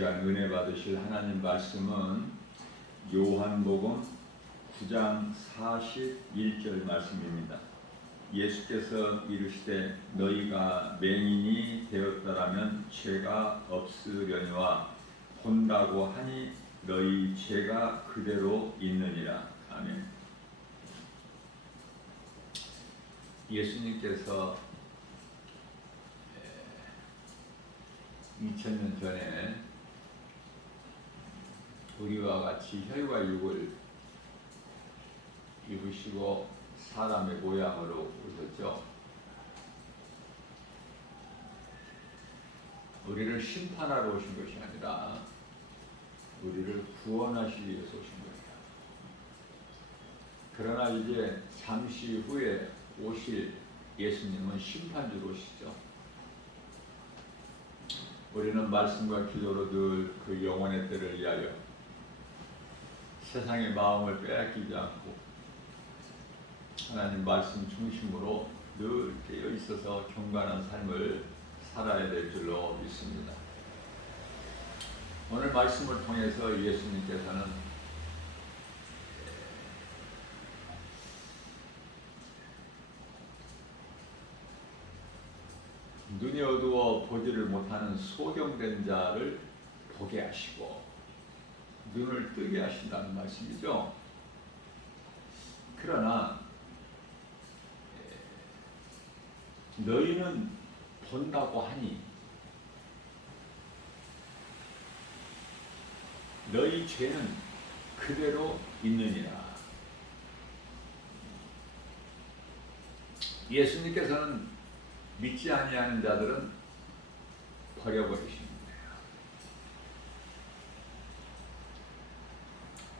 시간 은혜 받으실 하나님 말씀은 요한복음 9장 41절 말씀입니다. 예수께서 이르시되 너희가 맹인이 되었더라면 죄가 없으려니와 본다고 하니 너희 죄가 그대로 있느니라. 아멘. 예수님께서 2000년 전에 우리와 같이 혈과 육을 입으시고 사람의 모양으로 오셨죠. 우리를 심판하러 오신 것이 아니라 우리를 구원하시기 위해서 오신 것이다. 그러나 이제 잠시 후에 오실 예수님은 심판주로 오시죠. 우리는 말씀과 기도로 늘 그 영혼의 때를 위하여 세상의 마음을 빼앗기지 않고 하나님 말씀 중심으로 늘 깨어 있어서 경건한 삶을 살아야 될 줄로 믿습니다. 오늘 말씀을 통해서 예수님께서는 눈이 어두워 보지를 못하는 소경된 자를 보게 하시고 눈을 뜨게 하신다는 말씀이죠. 그러나 너희는 본다고 하니 너희 죄는 그대로 있느니라. 예수님께서는 믿지 아니하는 자들은 버려버리시는 거예요.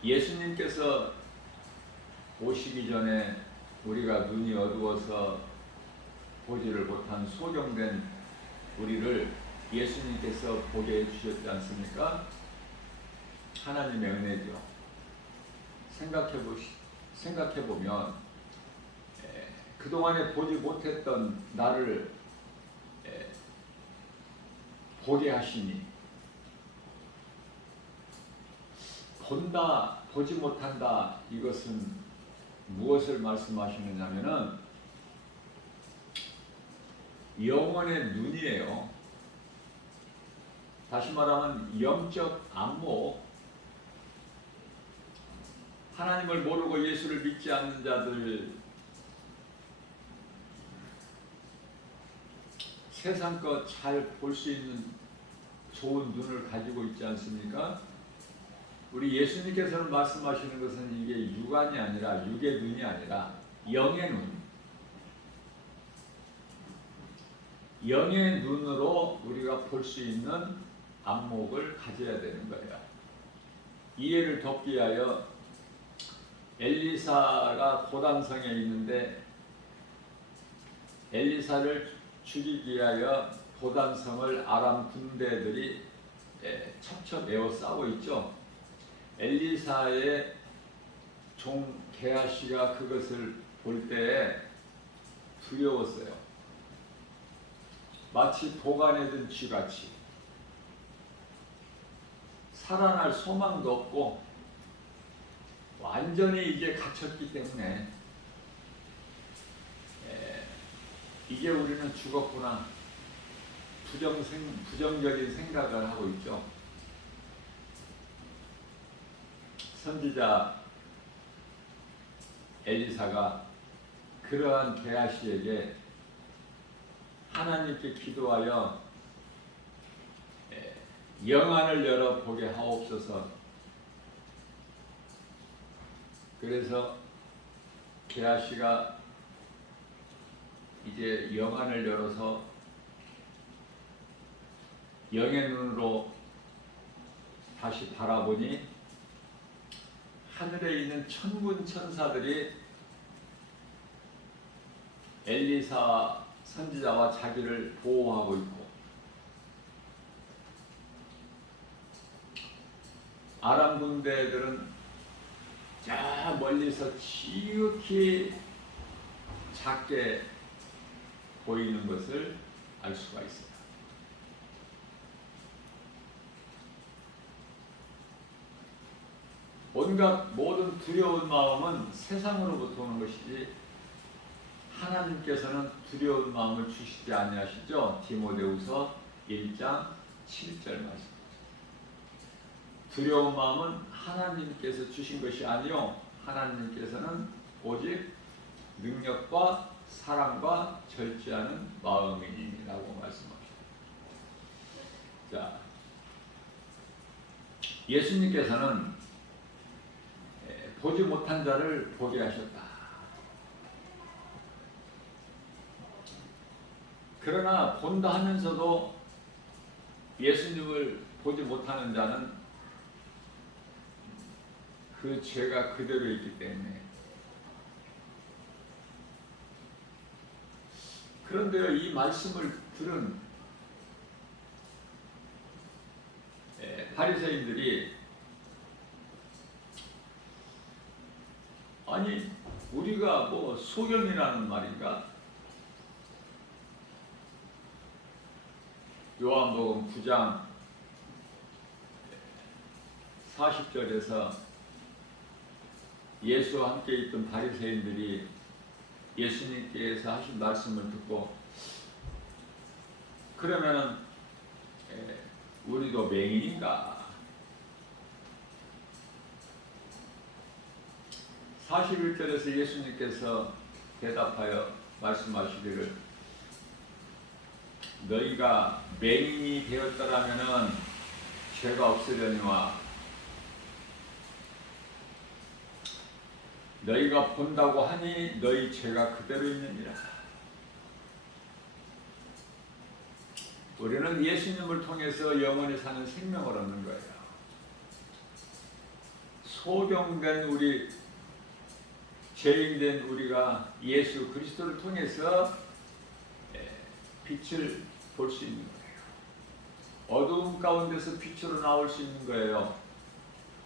예수님께서 오시기 전에 우리가 눈이 어두워서 보지를 못한 소경된 우리를 예수님께서 보게 해주셨지 않습니까? 하나님의 은혜죠. 생각해보면 그동안에 보지 못했던 나를 보게 하시니, 본다, 보지 못한다, 이것은 무엇을 말씀하시느냐면은 영혼의 눈이에요. 다시 말하면 영적 안목, 하나님을 모르고 예수를 믿지 않는 자들, 세상 것 잘 볼 수 있는 좋은 눈을 가지고 있지 않습니까? 우리 예수님께서는 말씀하시는 것은 이게 육안이 아니라, 육의 눈이 아니라 영의 눈, 영의 눈으로 우리가 볼 수 있는 안목을 가져야 되는 거예요. 이해를 돕기 위하여 엘리사가 도단성에 있는데 엘리사를 죽이기 위하여 도단성을 아람 군대들이 첩첩 에워 싸고 있죠. 엘리사의 종 게하시가 그것을 볼 때에 두려웠어요. 마치 도간에 든 쥐같이 살아날 소망도 없고 완전히 이제 갇혔기 때문에 이제 우리는 죽었구나, 부정적인 생각을 하고 있죠. 선지자 엘리사가 그러한 게하시에게 하나님께 기도하여 영안을 열어 보게 하옵소서. 그래서 게하시가 이제 영안을 열어서 영의 눈으로 다시 바라보니 하늘에 있는 천군 천사들이 엘리사 선지자와 자기를 보호하고 있고, 아람 군대들은 저 멀리서 지극히 작게 보이는 것을 알 수가 있습니다. 온갖 모든 두려운 마음은 세상으로부터 오는 것이지 하나님께서는 두려운 마음을 주시지 아니하시죠. 디모데후서 1장 7절 말씀. 두려운 마음은 하나님께서 주신 것이 아니요 하나님께서는 오직 능력과 사랑과 절제하는 마음이니라고 말씀하십니다. 자, 예수님께서는 보지 못한 자를 보게 하셨다. 그러나 본다 하면서도 예수님을 보지 못하는 자는 그 죄가 그대로 있기 때문에. 그런데요, 이 말씀을 들은 바리새인들이 아니 우리가 뭐 소경이라는 말인가? 요한복음 9장 40절에서 예수와 함께 있던 바리새인들이 예수님께서 하신 말씀을 듣고 그러면은 우리도 맹인인가? 41절에서 예수님께서 대답하여 말씀하시기를 너희가 맹인이 되었더라면은 죄가 없으려니와 너희가 본다고 하니 너희 죄가 그대로 있느니라. 우리는 예수님을 통해서 영원히 사는 생명을 얻는 거예요. 소경된 우리, 죄인된 우리가 예수 그리스도를 통해서 빛을 볼 수 있는 거예요. 어두움 가운데서 빛으로 나올 수 있는 거예요.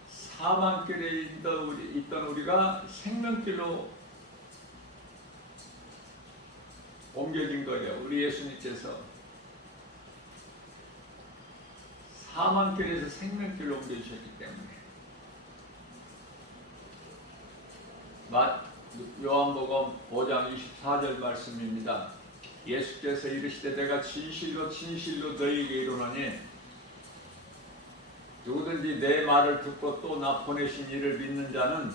사망길에 있던 우리가 생명길로 옮겨진 거예요. 우리 예수님께서 사망길에서 생명길로 옮겨주셨기 때문에. 요한복음 5장 24절 말씀입니다. 예수께서 이르시되 내가 진실로 진실로 너희에게 이르노니 누구든지 내 말을 듣고 또 나 보내신 이를 믿는 자는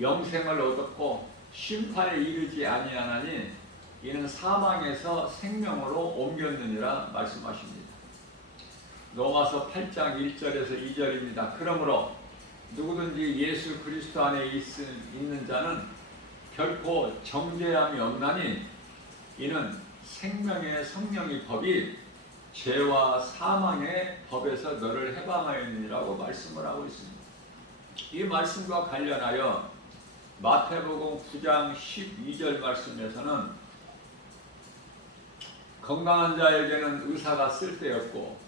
영생을 얻었고 심판에 이르지 아니하나니 이는 사망에서 생명으로 옮겼느니라 말씀하십니다. 로마서 8장 1절에서 2절입니다. 그러므로 누구든지 예수 그리스도 안에 있는 자는 결코 정죄함이 없나니 이는 생명의 성령의 법이 죄와 사망의 법에서 너를 해방하였느니라고 말씀을 하고 있습니다. 이 말씀과 관련하여 마태복음 9장 12절 말씀에서는 건강한 자에게는 의사가 쓸데없고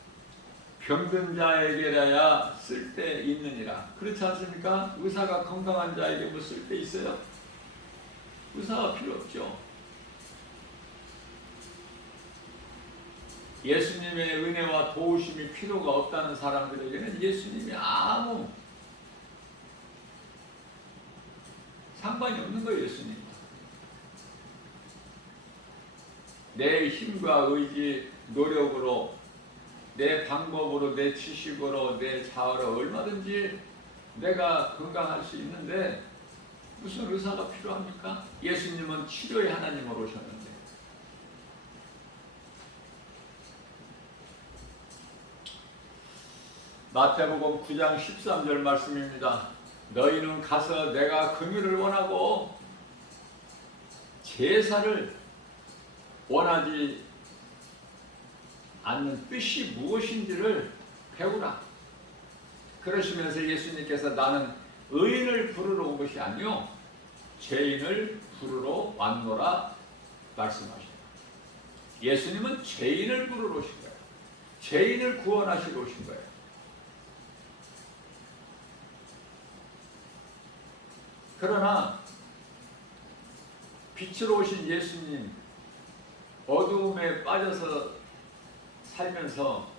병든 자에게라야 쓸데 있느니라. 그렇지 않습니까? 의사가 건강한 자에게 뭐 쓸데 있어요? 의사가 필요 없죠. 예수님의 은혜와 도우심이 필요가 없다는 사람들에게는 예수님이 아무 상관이 없는 거예요. 예수님. 내 힘과 의지, 노력으로, 내 방법으로, 내 지식으로, 내 자아로 얼마든지 내가 건강할 수 있는데 무슨 의사가 필요합니까? 예수님은 치료의 하나님으로 오셨는데. 마태복음 9장 13절 말씀입니다. 너희는 가서 내가 긍휼을 원하고 제사를 원하지 않는 뜻이 무엇인지를 배우라. 그러시면서 예수님께서 나는 의인을 부르러 온 것이 아니요 죄인을 부르러 왔노라 말씀하십니다. 예수님은 죄인을 부르러 오신 거예요. 죄인을 구원하시러 오신 거예요. 그러나 빛으로 오신 예수님, 어두움에 빠져서 살면서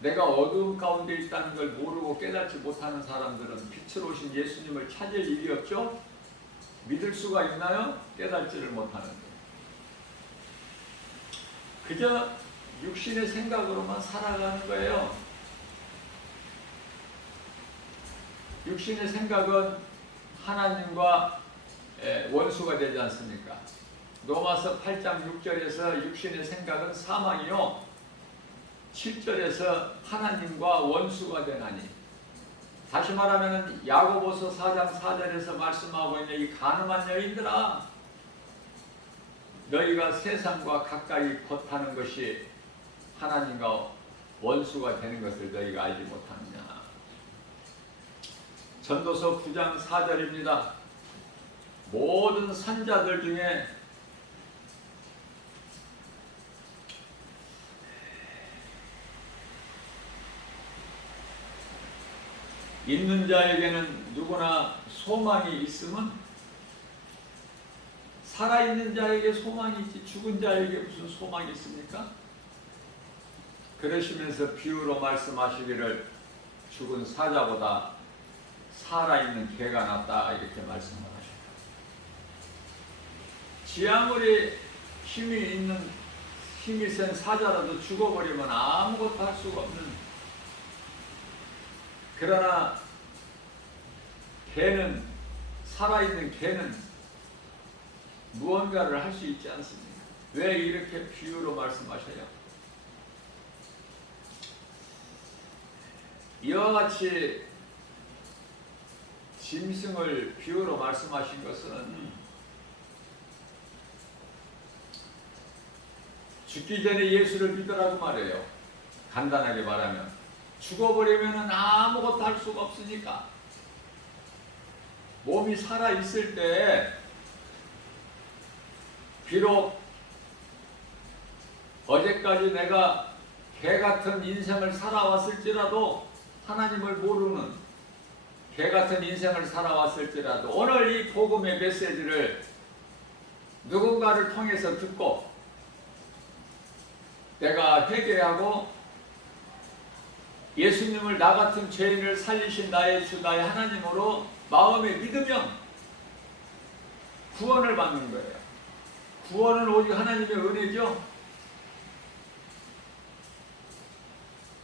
내가 어두움 가운데 있다는 걸 모르고 깨닫지 못하는 사람들은 빛으로 오신 예수님을 찾을 일이 없죠? 믿을 수가 있나요? 깨닫지를 못하는데. 그저 육신의 생각으로만 살아가는 거예요. 육신의 생각은 하나님과 원수가 되지 않습니까? 로마서 8장 6절에서 육신의 생각은 사망이요 7절에서 하나님과 원수가 되나니. 다시 말하면 야고보서 4장 4절에서 말씀하고 있는 이 간음한 여인들아, 너희가 세상과 가까이 겉하는 것이 하나님과 원수가 되는 것을 너희가 알지 못하느냐. 전도서 9장 4절입니다. 모든 선자들 중에 있는 자에게는 누구나 소망이 있으면, 살아있는 자에게 소망이 있지 죽은 자에게 무슨 소망이 있습니까? 그러시면서 비유로 말씀하시기를 죽은 사자보다 살아있는 개가 낫다 이렇게 말씀을 하십니다. 지 아무리 힘이 센 사자라도 죽어버리면 아무것도 할 수가 없는, 그러나 개는, 살아있는 개는 무언가를 할 수 있지 않습니까? 왜 이렇게 비유로 말씀하셔요? 이와 같이 짐승을 비유로 말씀하신 것은 죽기 전에 예수를 믿으라고 말해요. 간단하게 말하면 죽어버리면 아무것도 할 수가 없으니까. 몸이 살아있을 때 비록 어제까지 내가 개같은 인생을 살아왔을지라도, 하나님을 모르는 개같은 인생을 살아왔을지라도 오늘 이 복음의 메시지를 누군가를 통해서 듣고 내가 회개하고 예수님을 나 같은 죄인을 살리신 나의 주 나의 하나님으로 마음에 믿으면 구원을 받는 거예요. 구원은 오직 하나님의 은혜죠.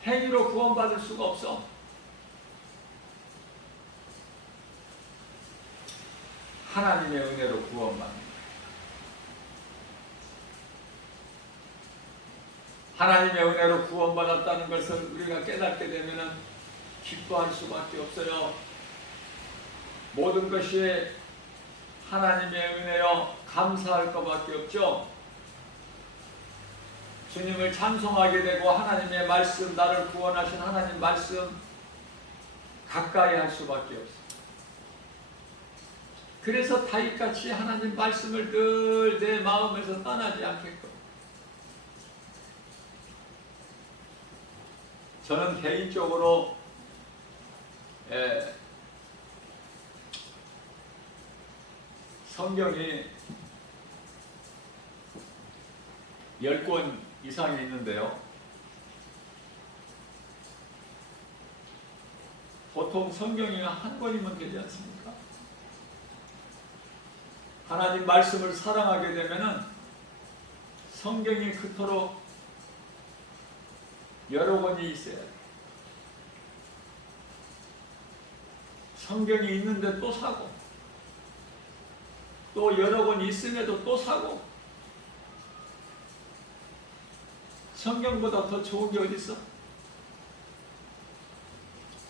행위로 구원받을 수가 없어. 하나님의 은혜로 구원받는 거예요. 하나님의 은혜로 구원받았다는 것을 우리가 깨닫게 되면 기뻐할 수밖에 없어요. 모든 것이 하나님의 은혜요 감사할 것밖에 없죠. 주님을 찬송하게 되고 하나님의 말씀, 나를 구원하신 하나님 말씀 가까이 할 수밖에 없어요. 그래서 다윗같이 하나님 말씀을 늘 내 마음에서 떠나지 않겠고, 저는 개인적으로 성경이 10권 이상이 있는데요. 보통 성경이 한 권이면 되지 않습니까? 하나님 말씀을 사랑하게 되면은 성경이 그토록 여러 권이 있어야 돼. 성경이 있는데 또 사고, 또 여러 권 있음에도 또 사고. 성경보다 더 좋은 게 어디 있어?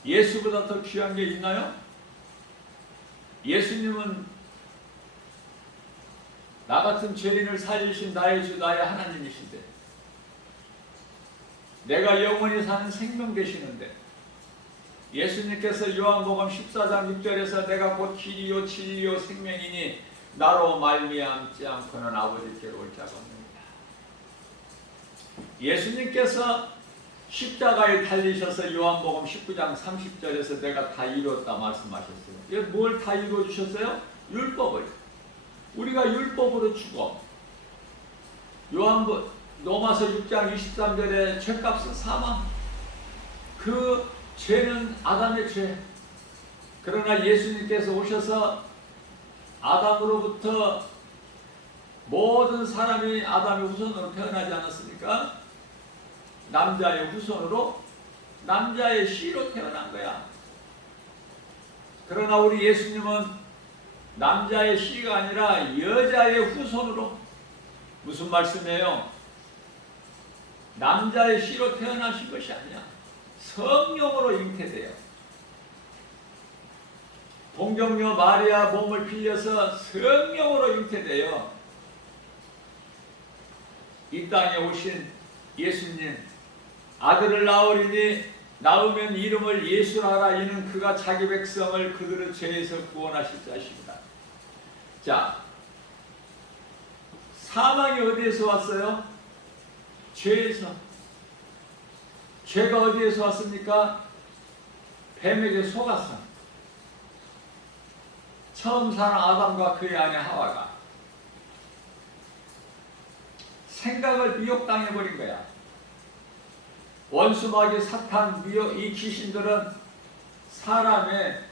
예수보다 더 귀한 게 있나요? 예수님은 나 같은 죄인을 살리신 나의 주 나의 하나님이신데, 내가 영원히 사는 생명 되시는데, 예수님께서 요한복음 14장 6절에서 내가 곧 길이요 진리요 생명이니 나로 말미암지 않고는 아버지께로 올 자가 없느니라. 예수님께서 십자가에 달리셔서 요한복음 19장 30절에서 내가 다 이루었다 말씀하셨어요. 뭘 다 이루어 주셨어요? 율법을. 우리가 율법으로 죽어. 로마서 6장 23절에 죄값은 사망. 그 죄는 아담의 죄. 그러나 예수님께서 오셔서 아담으로부터 모든 사람이 아담의 후손으로 태어나지 않았습니까? 남자의 후손으로, 남자의 씨로 태어난 거야. 그러나 우리 예수님은 남자의 씨가 아니라 여자의 후손으로, 무슨 말씀이에요? 남자의 씨로 태어나신 것이 아니야. 성령으로 잉태돼요. 동정녀 마리아 몸을 빌려서 성령으로 잉태돼요. 이 땅에 오신 예수님, 아들을 낳으리니 낳으면 이름을 예수라. 이는 그가 자기 백성을 그들의 죄에서 구원하실 자십니다. 자, 사망이 어디에서 왔어요? 죄에서. 죄가 어디에서 왔습니까? 뱀에게 속았어. 처음 산 아담과 그의 아내 하와가 생각을 미혹당해버린 거야. 원수 마귀 사탄 미혹, 이 귀신들은 사람의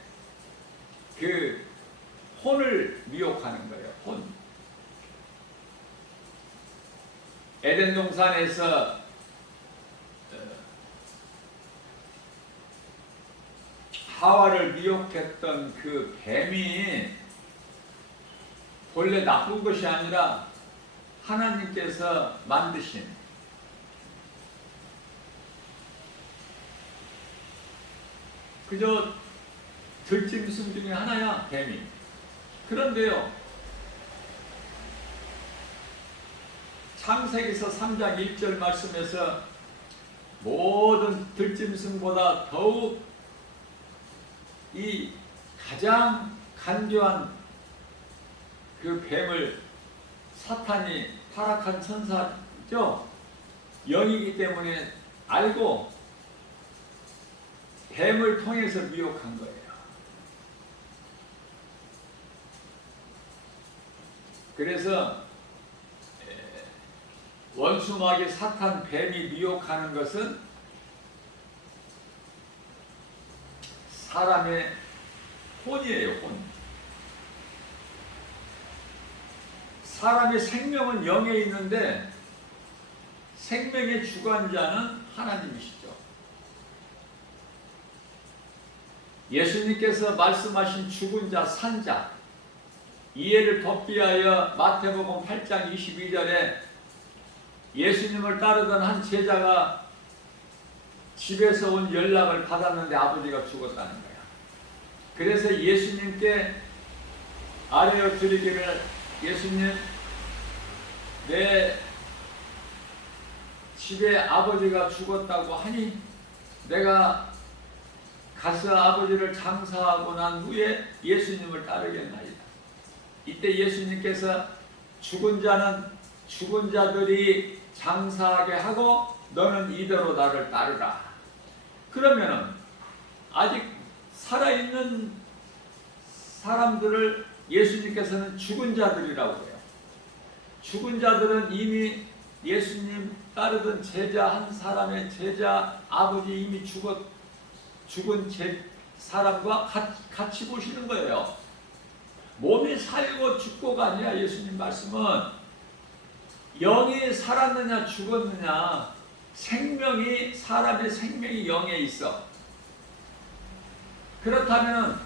그 혼을 미혹하는 거예요. 혼. 에덴 동산에서 하와를 미혹했던 그 뱀이 본래 나쁜 것이 아니라 하나님께서 만드신 그저 들짐승 중에 하나야, 뱀이. 그런데요, 창세기서 3장 1절 말씀에서 모든 들짐승보다 더욱 이 가장 간교한 그 뱀을 사탄이 타락한 천사죠. 영이기 때문에 알고 뱀을 통해서 미혹한 거예요. 그래서 원수 마귀 사탄 뱀이 미혹하는 것은 사람의 혼이에요, 혼. 사람의 생명은 영에 있는데 생명의 주관자는 하나님이시죠. 예수님께서 말씀하신 죽은 자, 산 자, 이해를 돕기 위하여 마태복음 8장 22절에 예수님을 따르던 한 제자가 집에서 온 연락을 받았는데 아버지가 죽었다는 거야. 그래서 예수님께 아뢰어 드리기를, 예수님, 내 집에 아버지가 죽었다고 하니 내가 가서 아버지를 장사하고 난 후에 예수님을 따르겠나이다. 이때 예수님께서 죽은 자는 죽은 자들이 장사하게 하고 너는 이대로 나를 따르라. 그러면은 아직 살아있는 사람들을 예수님께서는 죽은 자들이라고 해요. 죽은 자들은 이미 예수님 따르던 제자 한 사람의 제자 아버지 이미 죽은 사람과 같이 보시는 거예요. 몸이 살고 죽고가 아니라 예수님 말씀은 영이 살았느냐 죽었느냐, 생명이, 사람의 생명이 영에 있어. 그렇다면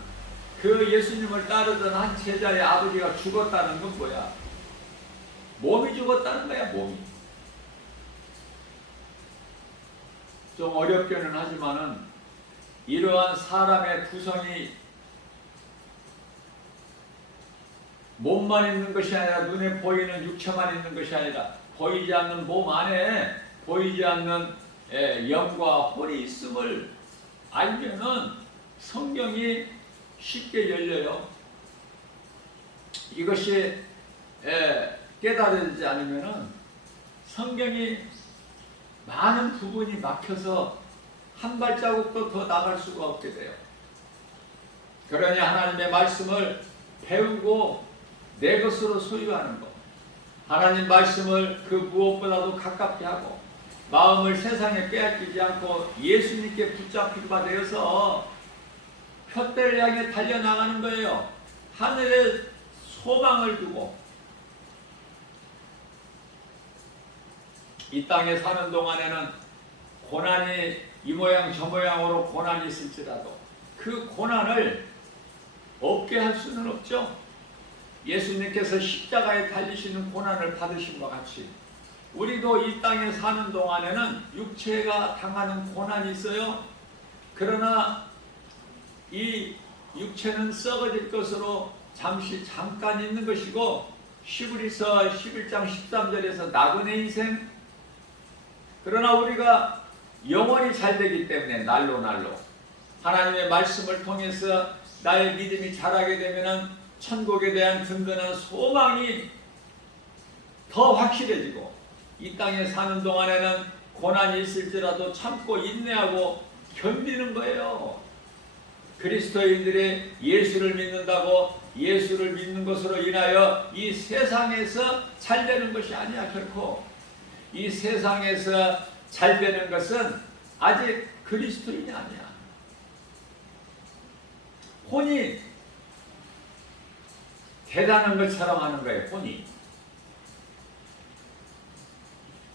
그 예수님을 따르던 한 제자의 아버지가 죽었다는 건 뭐야? 몸이 죽었다는 거야, 몸이. 좀 어렵게는 하지만은 이러한 사람의 구성이 몸만 있는 것이 아니라 눈에 보이는 육체만 있는 것이 아니라 보이지 않는 몸 안에 보이지 않는 영과 혼이 있음을 알면은 성경이 쉽게 열려요. 이것이 깨달아지지 않으면은 성경이 많은 부분이 막혀서 한 발자국도 더 나갈 수가 없게 돼요. 그러니 하나님의 말씀을 배우고 내 것으로 소유하는 것, 하나님 말씀을 그 무엇보다도 가깝게 하고 마음을 세상에 빼앗기지 않고 예수님께 붙잡힌 바 되어서 푯대를 향해 달려나가는 거예요. 하늘에 소망을 두고. 이 땅에 사는 동안에는 고난이 이 모양 저 모양으로 고난이 있을지라도 그 고난을 없게 할 수는 없죠. 예수님께서 십자가에 달리시는 고난을 받으신 것 같이 우리도 이 땅에 사는 동안에는 육체가 당하는 고난이 있어요. 그러나 이 육체는 썩어질 것으로 잠깐 있는 것이고, 히브리서 11장 13절에서 나그네 인생, 그러나 우리가 영원히 잘 되기 때문에 날로 하나님의 말씀을 통해서 나의 믿음이 자라게 되면 천국에 대한 든든한 소망이 더 확실해지고, 이 땅에 사는 동안에는 고난이 있을지라도 참고 인내하고 견디는 거예요. 그리스도인들이 예수를 믿는다고 예수를 믿는 것으로 인하여 이 세상에서 잘 되는 것이 아니야. 결코 이 세상에서 잘 되는 것은 아직 그리스도인이 아니야. 혼이 대단한 것처럼 하는 거예요. 혼이.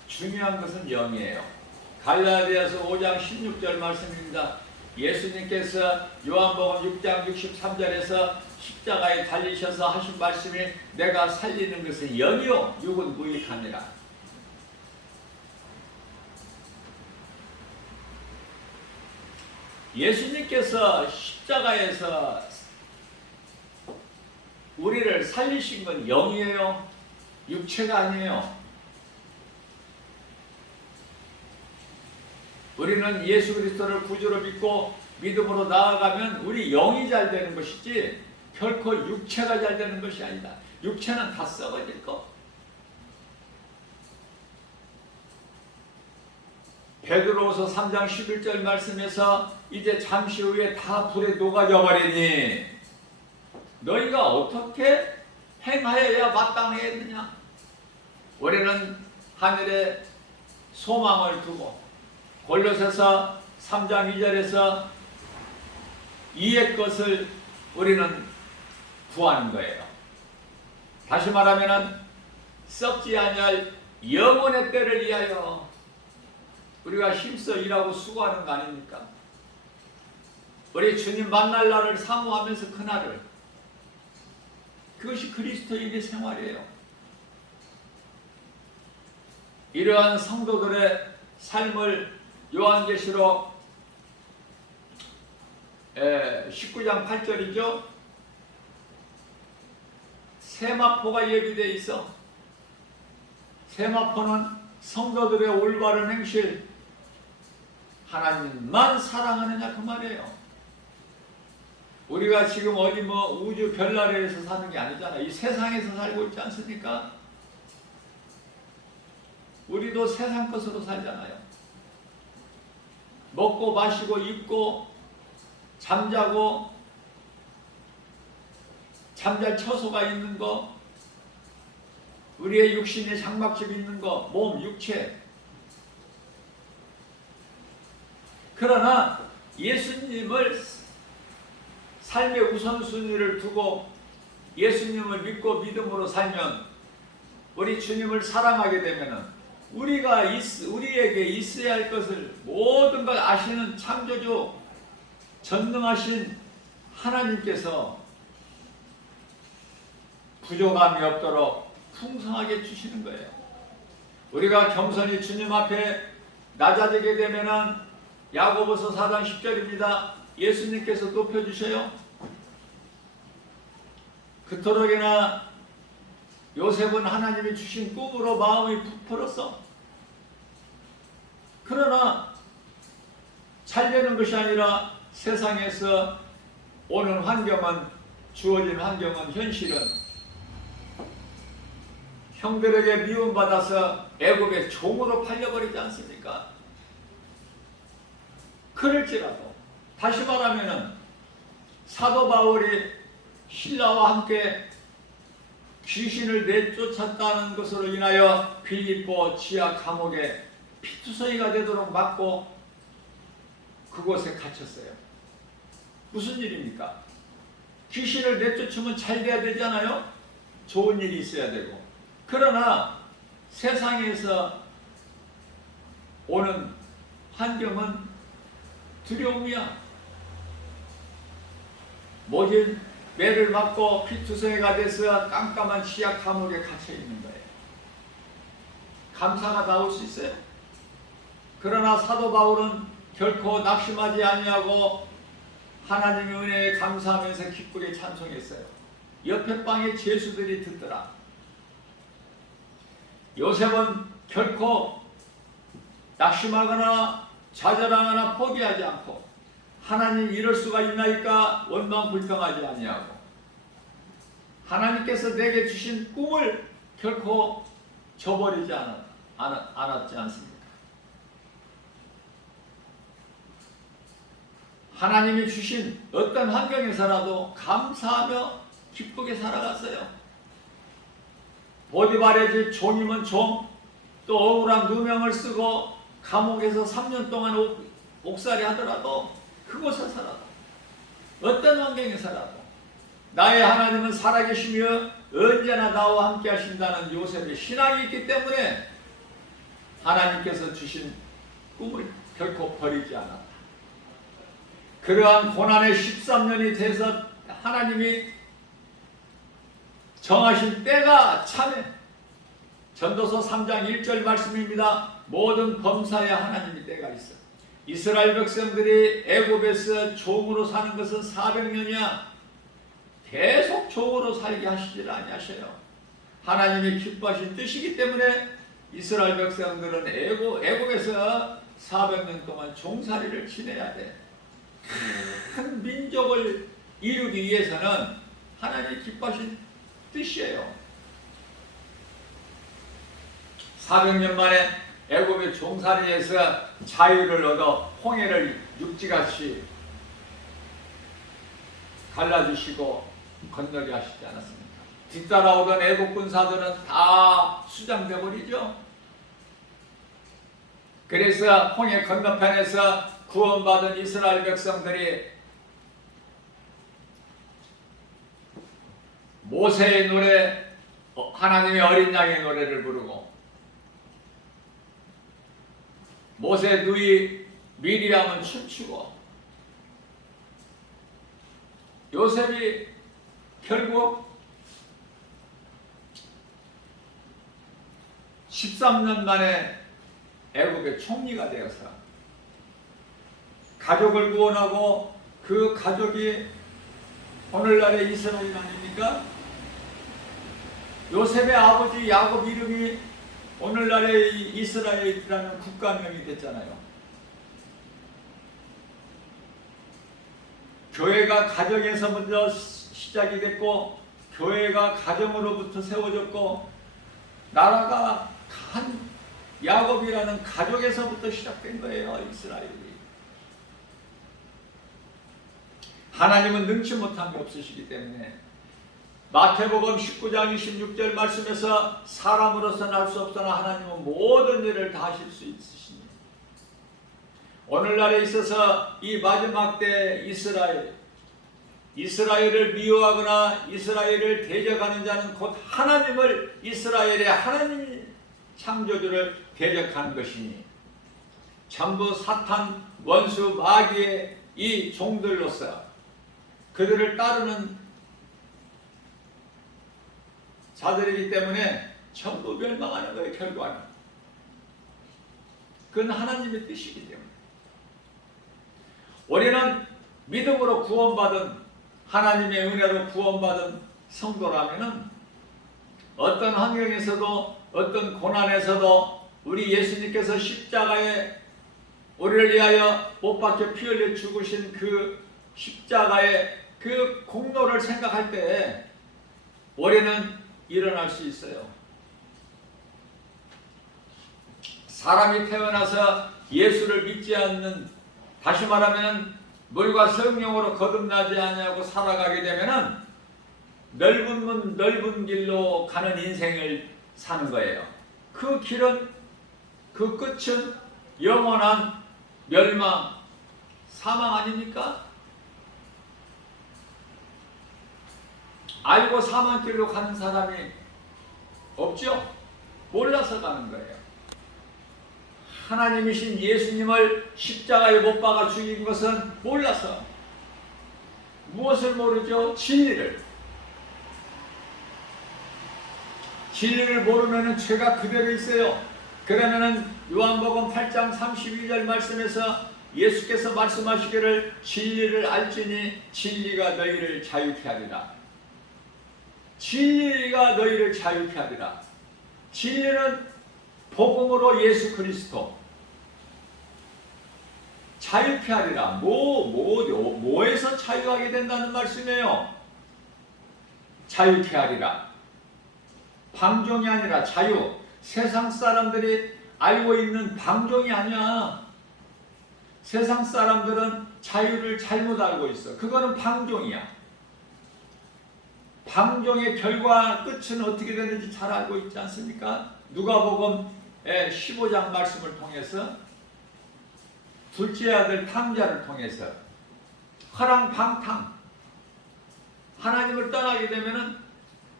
중요한 것은 영이에요. 갈라디아서 5장 16절 말씀입니다. 예수님께서 요한복음 6장 63절에서 십자가에 달리셔서 하신 말씀이 내가 살리는 것은 영이요 육은 무익함이라. 예수님께서 십자가에서 우리를 살리신 건 영이에요. 육체가 아니에요. 우리는 예수 그리스도를 구주로 믿고 믿음으로 나아가면 우리 영이 잘 되는 것이지 결코 육체가 잘 되는 것이 아니다. 육체는 다 썩어질 거. 베드로후서 3장 11절 말씀에서 이제 잠시 후에 다 불에 녹아져 버리니 너희가 어떻게 행하여야 마땅하겠느냐. 우리는 하늘에 소망을 두고 골로새서 3장 2절에서 이의 것을 우리는 구하는 거예요. 다시 말하면 썩지 아니할 영원의 때를 위하여 우리가 힘써 일하고 수고하는 거 아닙니까? 우리 주님 만날 날을 사모하면서 그날을, 그것이 그리스도인의 생활이에요. 이러한 성도들의 삶을 요한계시록 19장 8절이죠. 세마포가 예비되어 있어. 세마포는 성도들의 올바른 행실, 하나님만 사랑하느냐 그 말이에요. 우리가 지금 어디 우주 별나라에서 사는 게 아니잖아. 이 세상에서 살고 있지 않습니까? 우리도 세상 것으로 살잖아요. 먹고 마시고 입고 잠자고 잠잘 처소가 있는 거, 우리의 육신에 장막집 있는 거, 몸, 육체. 그러나 예수님을 삶의 우선순위를 두고 예수님을 믿고 믿음으로 살면, 우리 주님을 사랑하게 되면 우리에게 있어야 할 것을 모든 걸 아시는 창조주 전능하신 하나님께서 부족함이 없도록 풍성하게 주시는 거예요. 우리가 겸손히 주님 앞에 낮아지게 되면은 야고보서 4장 10절입니다. 예수님께서 높여주셔요. 그토록이나 요셉은 하나님이 주신 꿈으로 마음이 부풀었어. 그러나 잘 되는 것이 아니라 세상에서 오는 환경은, 주어진 환경은, 현실은 형들에게 미움받아서 애굽의 종으로 팔려버리지 않습니까? 그럴지라도 다시 말하면은 사도 바울이 신라와 함께 귀신을 내쫓았다는 것으로 인하여 빌립보 지하 감옥에 피투성이가 되도록 막고 그곳에 갇혔어요. 무슨 일입니까? 귀신을 내쫓으면 잘 돼야 되잖아요. 좋은 일이 있어야 되고. 그러나 세상에서 오는 환경은 두려움이야. 모진 매를 맞고 피투성이가 돼서 깜깜한 지하 감옥에 갇혀 있는 거예요. 감사가 나올 수 있어요? 그러나 사도 바울은 결코 낙심하지 아니하고 하나님의 은혜에 감사하면서 기쁘게 찬송했어요. 옆에 방에 죄수들이 듣더라. 요셉은 결코 낙심하거나 좌절하거나 포기하지 않고 하나님 이럴 수가 있나이까 원망불평하지 아니하고 하나님께서 내게 주신 꿈을 결코 저버리지 않았지 않습니까? 하나님이 주신 어떤 환경에서라도 감사하며 기쁘게 살아갔어요. 보디발의 집 종이면 종, 또 억울한 누명을 쓰고 감옥에서 3년 동안 옥살이 하더라도 그곳에서라도 어떤 환경에서라도 나의 하나님은 살아계시며 언제나 나와 함께 하신다는 요셉의 신앙이 있기 때문에 하나님께서 주신 꿈을 결코 버리지 않았다. 그러한 고난의 13년이 돼서 하나님이 정하신 때가 참에 전도서 3장 1절 말씀입니다. 모든 범사에 하나님의 때가 있어. 이스라엘 백성들이 애굽에서 종으로 사는 것은 400년이야. 계속 종으로 살게 하시질 아니하셔요. 하나님이 기뻐하신 뜻이기 때문에 이스라엘 백성들은 애굽에서 400년 동안 종살이를 지내야 돼. 큰 민족을 이루기 위해서는 하나님이 기뻐하신 뜻이에요. 400년 만에 애굽의 종살이에서 자유를 얻어 홍해를 육지같이 갈라주시고 건너게 하시지 않았습니까? 뒤따라오던 애국 군사들은 다 수장돼 버리죠. 그래서 홍해 건너편에서 구원받은 이스라엘 백성들이 모세의 노래, 하나님의 어린 양의 노래를 부르고 모세 누이 미리암은 춤추고 요셉이 결국 13년 만에 애굽의 총리가 되어서 가족을 구원하고 그 가족이 오늘날의 이스라엘 아닙니까? 요셉의 아버지 야곱 이름이 오늘날의 이스라엘이라는 국가명이 됐잖아요. 교회가 가정에서 먼저 시작이 됐고 교회가 가정으로부터 세워졌고 나라가 한 야곱이라는 가족에서부터 시작된 거예요. 이스라엘이. 하나님은 능치 못한 게 없으시기 때문에 마태복음 19장 26절 말씀에서 사람으로서는 할 수 없으나 하나님은 모든 일을 다 하실 수 있으시니 오늘날에 있어서 이 마지막 때 이스라엘을 미워하거나 이스라엘을 대적하는 자는 곧 하나님을 이스라엘의 하나님 창조주를 대적하는 것이니 전부 사탄 원수 마귀의 이 종들로서 그들을 따르는 자들이기 때문에 전부 멸망하는 거예요. 결과는 그건 하나님의 뜻이기 때문에 우리는 믿음으로 구원받은 하나님의 은혜로 구원받은 성도라면은 어떤 환경에서도 어떤 고난에서도 우리 예수님께서 십자가에 우리를 위하여 못 박혀 피 흘려 죽으신 그 십자가의 그 공로를 생각할 때 우리는 일어날 수 있어요. 사람이 태어나서 예수를 믿지 않는, 다시 말하면 물과 성령으로 거듭나지 아니하고 살아가게 되면은 넓은 문 넓은 길로 가는 인생을 사는 거예요. 그 길은 그 끝은 영원한 멸망, 사망 아닙니까? 알고 사망길로 가는 사람이 없죠? 몰라서 가는 거예요. 하나님이신 예수님을 십자가에 못 박아 죽인 것은 몰라서. 무엇을 모르죠? 진리를. 진리를 모르면 죄가 그대로 있어요. 그러면은 요한복음 8장 32절 말씀에서 예수께서 말씀하시기를 진리를 알지니 진리가 너희를 자유케 하리라. 진리가 너희를 자유케 하리라. 진리는 복음으로 예수 그리스도. 자유케 하리라. 뭐에서 자유하게 된다는 말씀이에요? 자유케 하리라. 방종이 아니라 자유. 세상 사람들이 알고 있는 방종이 아니야. 세상 사람들은 자유를 잘못 알고 있어. 그거는 방종이야. 방종의 결과 끝은 어떻게 되는지 잘 알고 있지 않습니까? 누가복음 15장 말씀을 통해서 둘째 아들 탕자를 통해서 허랑방탕, 하나님을 떠나게 되면은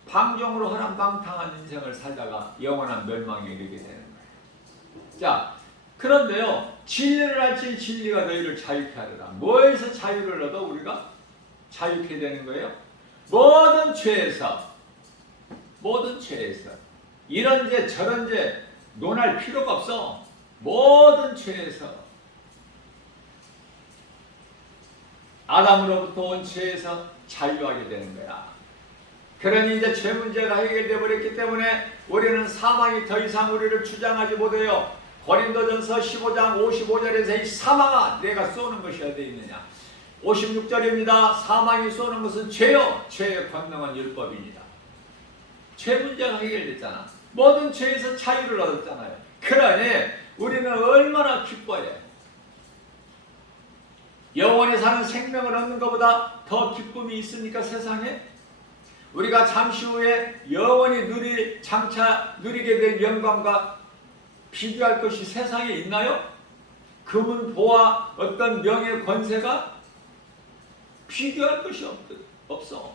방종으로 허랑방탕한 인생을 살다가 영원한 멸망에 이르게 되는 거예요. 자, 그런데요, 진리를 알지 진리가 너희를 자유케 하리라. 뭐에서 자유를 얻어 우리가 자유케 되는 거예요? 모든 죄에서 이런 죄 저런 죄 논할 필요가 없어. 모든 죄에서, 아담으로부터 온 죄에서 자유하게 되는 거야. 그러니 이제 죄 문제가 해결되어 버렸기 때문에 우리는 사망이 더 이상 우리를 주장하지 못해요. 고린도전서 15장 55절에서 이 사망아 내가 쏘는 것이 어디 있느냐. 56절입니다. 사망이 쏘는 것은 죄요, 죄의 권능은 율법입니다. 죄 문제가 해결됐잖아. 모든 죄에서 자유를 얻었잖아요. 그러니 우리는 얼마나 기뻐해. 영원히 사는 생명을 얻는 것보다 더 기쁨이 있습니까, 세상에? 우리가 잠시 후에 영원히 장차 누리게 될 영광과 비교할 것이 세상에 있나요? 금은 보화 어떤 명예 권세가 비교할 것이 없어.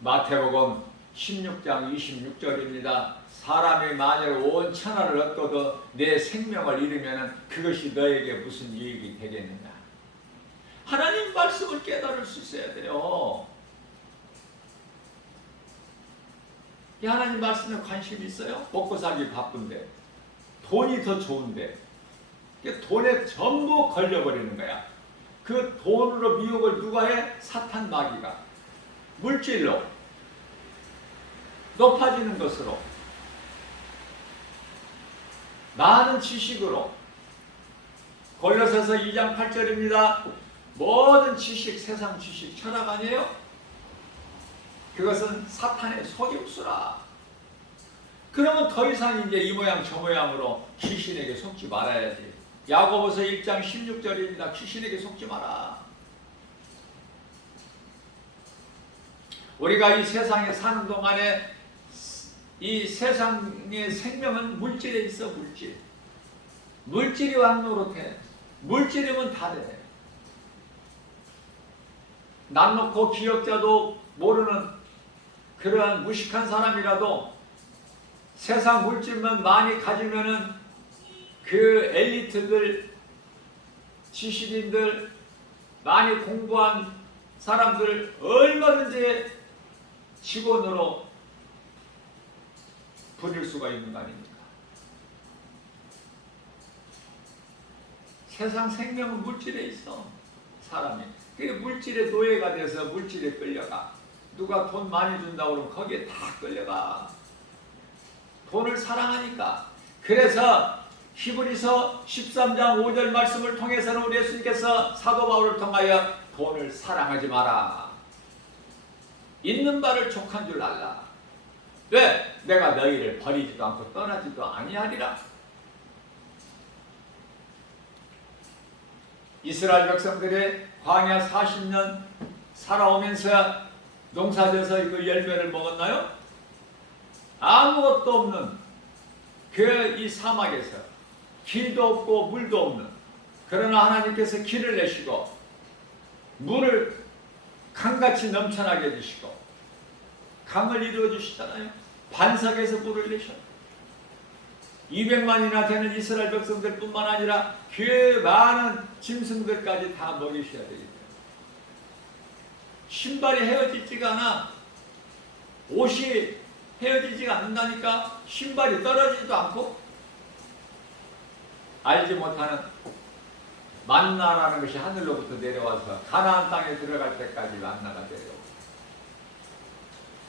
마태복음 16장 26절입니다. 사람이 만일 온 천하를 얻고도 내 생명을 잃으면 그것이 너에게 무슨 유익이 되겠느냐. 하나님 말씀을 깨달을 수 있어야 돼요. 이 하나님 말씀에 관심이 있어요? 먹고 살기 바쁜데, 돈이 더 좋은데, 돈에 전부 걸려버리는 거야. 그 돈으로 미혹을 누가 해? 사탄 마귀가. 물질로, 높아지는 것으로, 많은 지식으로. 골로새서 2장 8절입니다. 모든 지식, 세상 지식, 철학 아니에요? 그것은 사탄의 속임수라. 그러면 더 이상 이제 이 모양 저 모양으로 귀신에게 속지 말아야지. 야고보서 1장 16절입니다. 귀신에게 속지 마라. 우리가 이 세상에 사는 동안에 이 세상의 생명은 물질에 있어. 물질이 왕노릇해. 물질이면 다 돼. 난 놓고 기억자도 모르는 그러한 무식한 사람이라도 세상 물질만 많이 가지면은 그 엘리트들, 지식인들, 많이 공부한 사람들 얼마든지 직원으로 부릴 수가 있는 거 아닙니까? 세상 생명은 물질에 있어. 사람이. 그게 물질의 노예가 돼서 물질에 끌려가. 누가 돈 많이 준다고 그러면 거기에 다 끌려가. 돈을 사랑하니까. 그래서 히브리서 13장 5절 말씀을 통해서는 우리 예수님께서 사도 바울을 통하여 돈을 사랑하지 마라. 있는 바를 족한 줄 알라. 왜? 내가 너희를 버리지도 않고 떠나지도 아니하리라. 이스라엘 백성들의 광야 40년 살아오면서 농사져서 그 열매를 먹었나요? 아무것도 없는 그 이 사막에서 길도 없고 물도 없는, 그러나 하나님께서 길을 내시고 물을 강같이 넘쳐나게 해주시고 강을 이루어 주시잖아요. 반석에서 물을 내셔 200만이나 되는 이스라엘 백성들 뿐만 아니라 그 많은 짐승들까지 다 먹이셔야 되기 때문에 신발이 헤어지지가 않아. 옷이 헤어지지가 않는다니까. 신발이 떨어지지도 않고. 알지 못하는 만나라는 것이 하늘로부터 내려와서 가나안 땅에 들어갈 때까지 만나가 내려오고,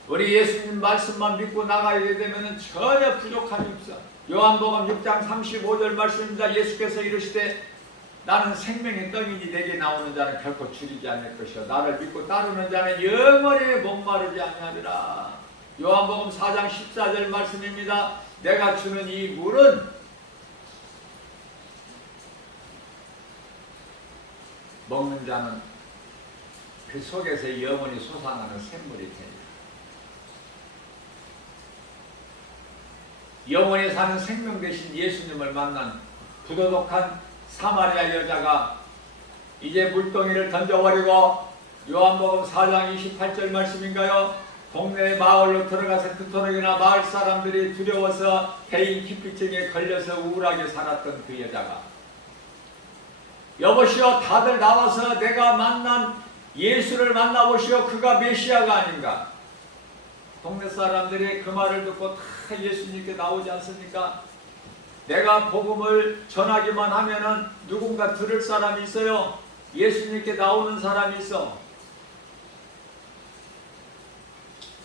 우리 예수님 말씀만 믿고 나가게 되면 전혀 부족함이 없어. 요한복음 6장 35절 말씀입니다. 예수께서 이르시되 나는 생명의 떡이니 내게 나오는 자는 결코 줄이지 않을 것이요 나를 믿고 따르는 자는 영원히 목마르지 아니하리라. 요한복음 4장 14절 말씀입니다. 내가 주는 이 물은 먹는 자는 그 속에서 영원히 솟아나는 샘물이 되리라. 영원히 사는 생명 되신 예수님을 만난 부도덕한 사마리아 여자가 이제 물동이를 던져버리고, 요한복음 4장 28절 말씀인가요? 동네 마을로 들어가서 그토록이나 마을 사람들이 두려워서 대인 기피증에 걸려서 우울하게 살았던 그 여자가, 여보시오, 다들 나와서 내가 만난 예수를 만나보시오, 그가 메시아가 아닌가. 동네 사람들이 그 말을 듣고 다 예수님께 나오지 않습니까? 내가 복음을 전하기만 하면은 누군가 들을 사람이 있어요. 예수님께 나오는 사람이 있어.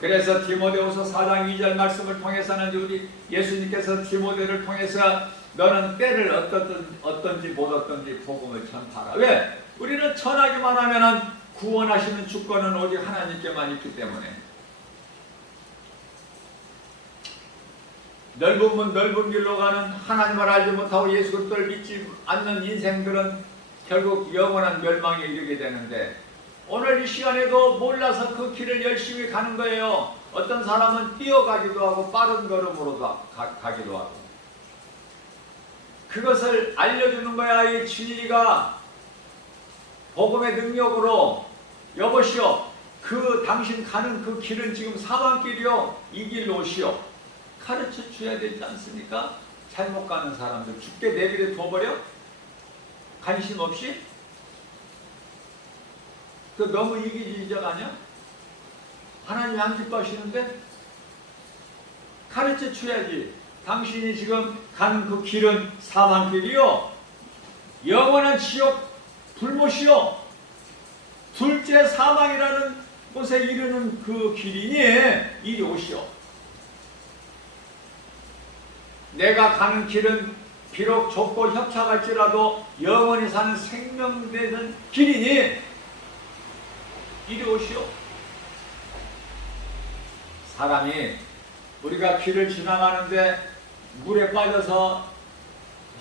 그래서 디모데후서 4장 2절 말씀을 통해서는 우리 예수님께서 디모데를 통해서 너는 때를 어떤지 못 어떤지 복음을 전파하라. 왜? 우리는 전하기만 하면은 구원하시는 주권은 오직 하나님께만 있기 때문에. 넓은 문 넓은 길로 가는, 하나님을 알지 못하고 예수 그리스도를 믿지 않는 인생들은 결국 영원한 멸망에 이르게 되는데, 오늘 이 시간에도 몰라서 그 길을 열심히 가는 거예요. 어떤 사람은 뛰어가기도 하고 빠른 걸음으로 가기도 하고. 그것을 알려주는 거야. 이 진리가 복음의 능력으로, 여보시오, 그 당신 가는 그 길은 지금 사망길이요, 이 길로 오시오, 가르쳐 줘야 되지 않습니까? 잘못 가는 사람들 죽게 내버려 둬버려? 관심 없이? 그 너무 이기주의적 아니야? 하나님이 안 기뻐하시는데? 가르쳐 줘야지. 당신이 지금 가는 그 길은 사망길이요, 영원한 지옥 불못이요, 둘째 사망이라는 곳에 이르는 그 길이니 이리 오시오. 내가 가는 길은 비록 좁고 협착할지라도 영원히 사는 생명되는 길이니 이리 오시오. 사람이 우리가 길을 지나가는데 물에 빠져서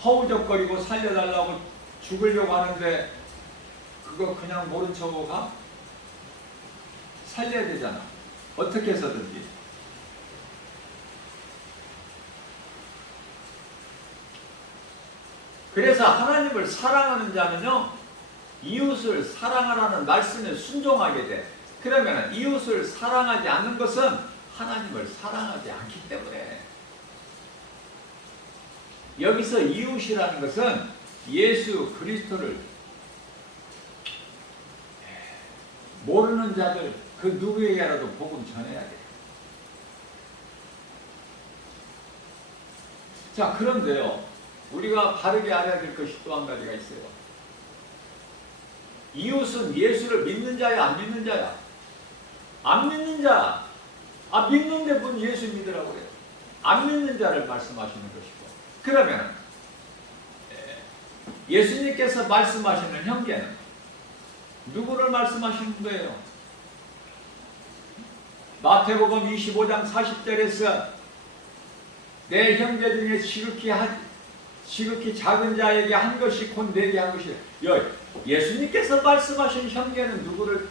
허우적거리고 살려달라고 죽으려고 하는데 그거 그냥 모른 척하고 가? 살려야 되잖아. 어떻게 해서든지. 그래서 하나님을 사랑하는 자는요, 이웃을 사랑하라는 말씀에 순종하게 돼. 그러면 이웃을 사랑하지 않는 것은 하나님을 사랑하지 않기 때문에. 여기서 이웃이라는 것은 예수 그리스도를 모르는 자들, 그 누구에게라도 복음 전해야 돼. 자, 그런데요, 우리가 바르게 알아야 될 것이 또 한 가지가 있어요. 이웃은 예수를 믿는 자야, 안 믿는 자야? 안 믿는 자. 아, 믿는데 문 예수 믿으라고 그래요. 안 믿는 자를 말씀하시는 것이고. 그러면 예수님께서 말씀하시는 형제는 누구를 말씀하시는 거예요? 마태복음 25장 40절에서 내 형제 중에 지극히 작은 자에게 한 것이 곧 내게 한 것이에요. 예수님께서 말씀하신 형제는 누구를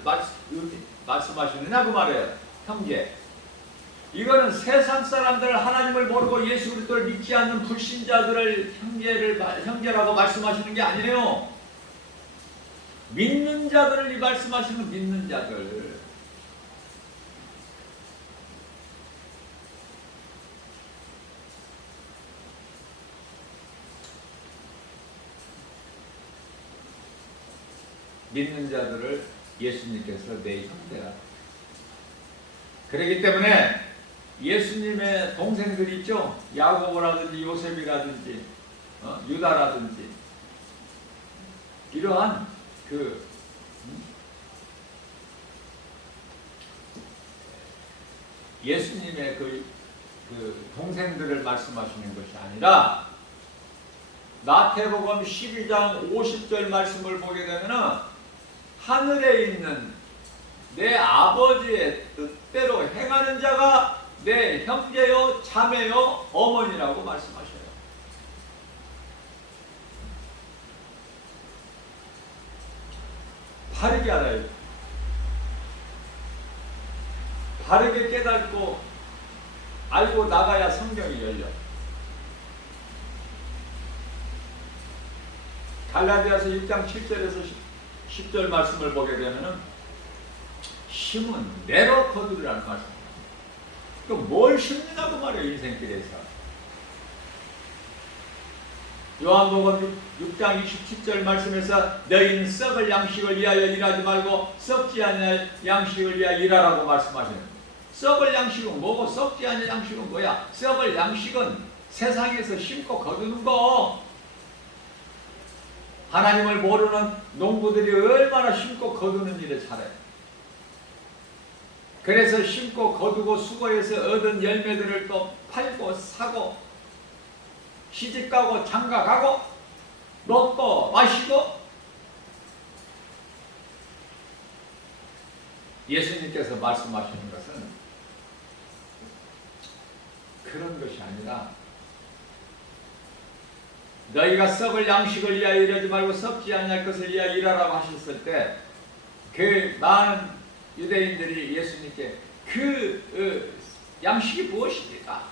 말씀하시느냐 그 말이에요. 형제. 이거는 세상 사람들 하나님을 모르고 예수 그리스도를 믿지 않는 불신자들을 형제라고 말씀하시는 게 아니에요. 믿는 자들을 이 말씀하시는 믿는 자들. 믿는 자들을 예수님께서 내 형제라. 그렇기 때문에 예수님의 동생들 있죠? 야고보라든지 요셉이라든지 유다라든지 이러한 예수님의 그 동생들을 말씀하시는 것이 아니라 마태복음 12장 50절 말씀을 보게 되면 하늘에 있는 내 아버지의 뜻대로 행하는 자가 내 형제요 자매요 어머니라고 말씀하셔요. 바르게 알아요. 바르게 깨닫고 알고 나가야 성경이 열려. 갈라디아서 6장 7절에서 10절 말씀을 보게 되면 심은 내로 거두리라는 말씀. 그 뭘 심느냐고 말이에요. 인생길에서. 요한복음 6장 27절 말씀에서 너희는 썩을 양식을 위하여 일하지 말고 썩지 않을 양식을 위하여 일하라고 말씀하시는. 썩을 양식은 뭐고 썩지 않을 양식은 뭐야? 썩을 양식은 세상에서 심고 거두는 거. 하나님을 모르는 농부들이 얼마나 심고 거두는 일을 잘해. 그래서 심고 거두고 수고해서 얻은 열매들을 또 팔고 사고 시집가고 장가가고 먹고 마시고. 예수님께서 말씀하시는 것은 그런 것이 아니라 너희가 썩을 양식을 위하여 일하지 말고 썩지 않을 것을 위하여 일하라고 하셨을 때 그 많은 유대인들이 예수님께 양식이 무엇입니까?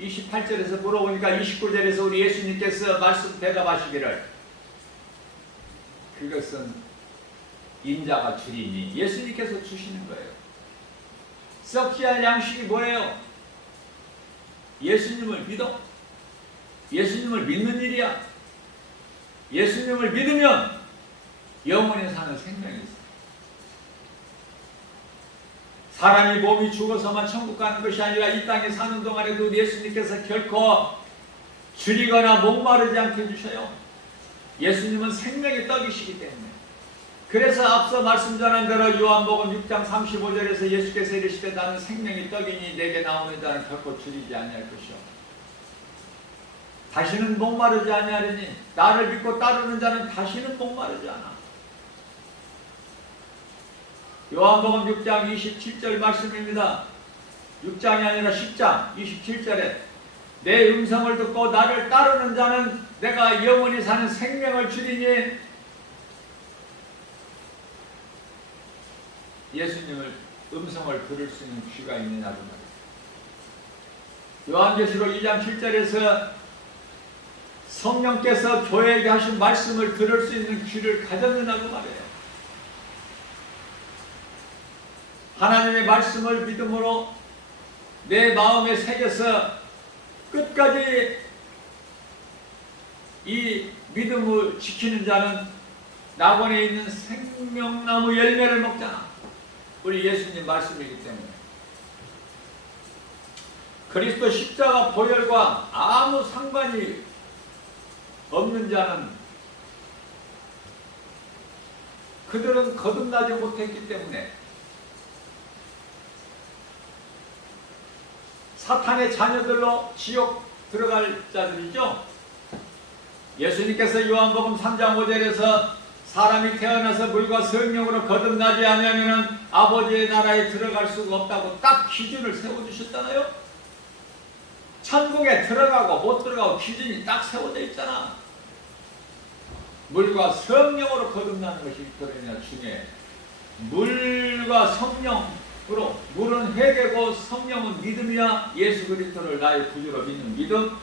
28절에서 물어보니까 29절에서 우리 예수님께서 말씀 대답하시기를 그것은 인자가 주리니 예수님께서 주시는 거예요. 썩지 않을 양식이 뭐예요? 예수님을 믿어. 예수님을 믿는 일이야. 예수님을 믿으면 영원히 사는 생명이 있어. 사람이 몸이 죽어서만 천국 가는 것이 아니라 이 땅에 사는 동안에도 예수님께서 결코 줄이거나 목마르지 않게 해주셔요. 예수님은 생명의 떡이시기 때문에. 그래서 앞서 말씀 전한 대로 요한복음 6장 35절에서 예수께서 이르시되 나는 생명의 떡이니 내게 나오는 자는 결코 줄이지 아니할 것이요 다시는 목마르지 아니하리니 나를 믿고 따르는 자는 다시는 목마르지 않아. 요한복음 6장 27절 말씀입니다. 6장이 아니라 10장 27절에 내 음성을 듣고 나를 따르는 자는 내가 영원히 사는 생명을 주리니. 예수님을 음성을 들을 수 있는 귀가 있느냐고 말이에요. 요한계시록 2장 7절에서 성령께서 교회에게 하신 말씀을 들을 수 있는 귀를 가졌느냐고 말이에요. 하나님의 말씀을 믿음으로 내 마음에 새겨서 끝까지 이 믿음을 지키는 자는 낙원에 있는 생명나무 열매를 먹잖아. 우리 예수님 말씀이기 때문에. 그리스도 십자가 보혈과 아무 상관이 없는 자는 그들은 거듭나지 못했기 때문에 사탄의 자녀들로 지옥 들어갈 자들이죠. 예수님께서 요한복음 3장 5절에서 사람이 태어나서 물과 성령으로 거듭나지 않으면 아버지의 나라에 들어갈 수가 없다고 딱 기준을 세워주셨잖아요. 천국에 들어가고 못 들어가고 기준이 딱 세워져 있잖아. 물과 성령으로 거듭나는 것이 그러냐 중에 물과 성령으로 물은 회개고 성령은 믿음이야. 예수 그리스도를 나의 구주로 믿는 믿음.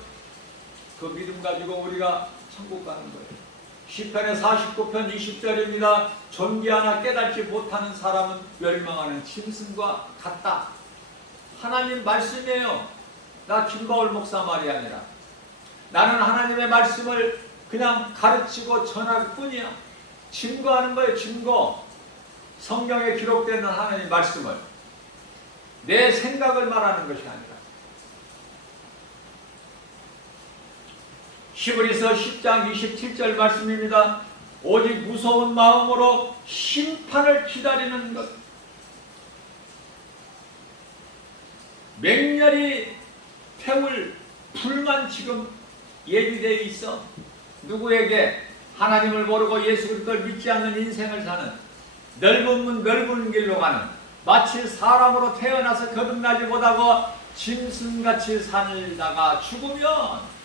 그 믿음 가지고 우리가 천국 가는 거예요. 시편의 49편 20절입니다. 존귀 하나 깨닫지 못하는 사람은 멸망하는 짐승과 같다. 하나님 말씀이에요. 나 김바울 목사 말이 아니라 나는 하나님의 말씀을 그냥 가르치고 전할 뿐이야. 증거하는 거예요. 증거. 성경에 기록되는 하나님의 말씀을 내 생각을 말하는 것이 아니라. 히브리서 10장 27절 말씀입니다. 오직 무서운 마음으로 심판을 기다리는 것. 맹렬히 태울 불만 지금 예비되어 있어. 누구에게? 하나님을 모르고 예수 그리스도를 믿지 않는 인생을 사는, 넓은 문 넓은 길로 가는, 마치 사람으로 태어나서 거듭나지 못하고 짐승같이 살다가 죽으면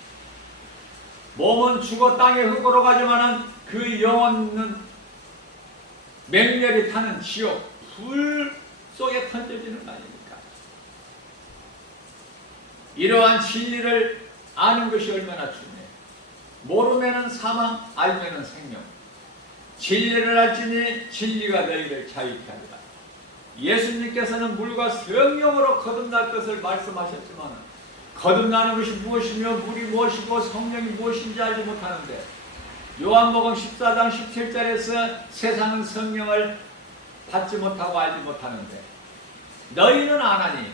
몸은 죽어 땅의 흙으로 가지만은 그 영혼은 맹렬히 타는 지옥 불 속에 던져지는 거 아닙니까? 이러한 진리를 아는 것이 얼마나 중요해요. 모르면은 사망, 알면은 생명. 진리를 알지니 진리가 너희를 자유케 하리라. 예수님께서는 물과 성령으로 거듭날 것을 말씀하셨지만 거듭나는 것이 무엇이며 물이 무엇이고 성령이 무엇인지 알지 못하는데, 요한복음 14장 17절에서 세상은 성령을 받지 못하고 알지 못하는데 너희는 아나니.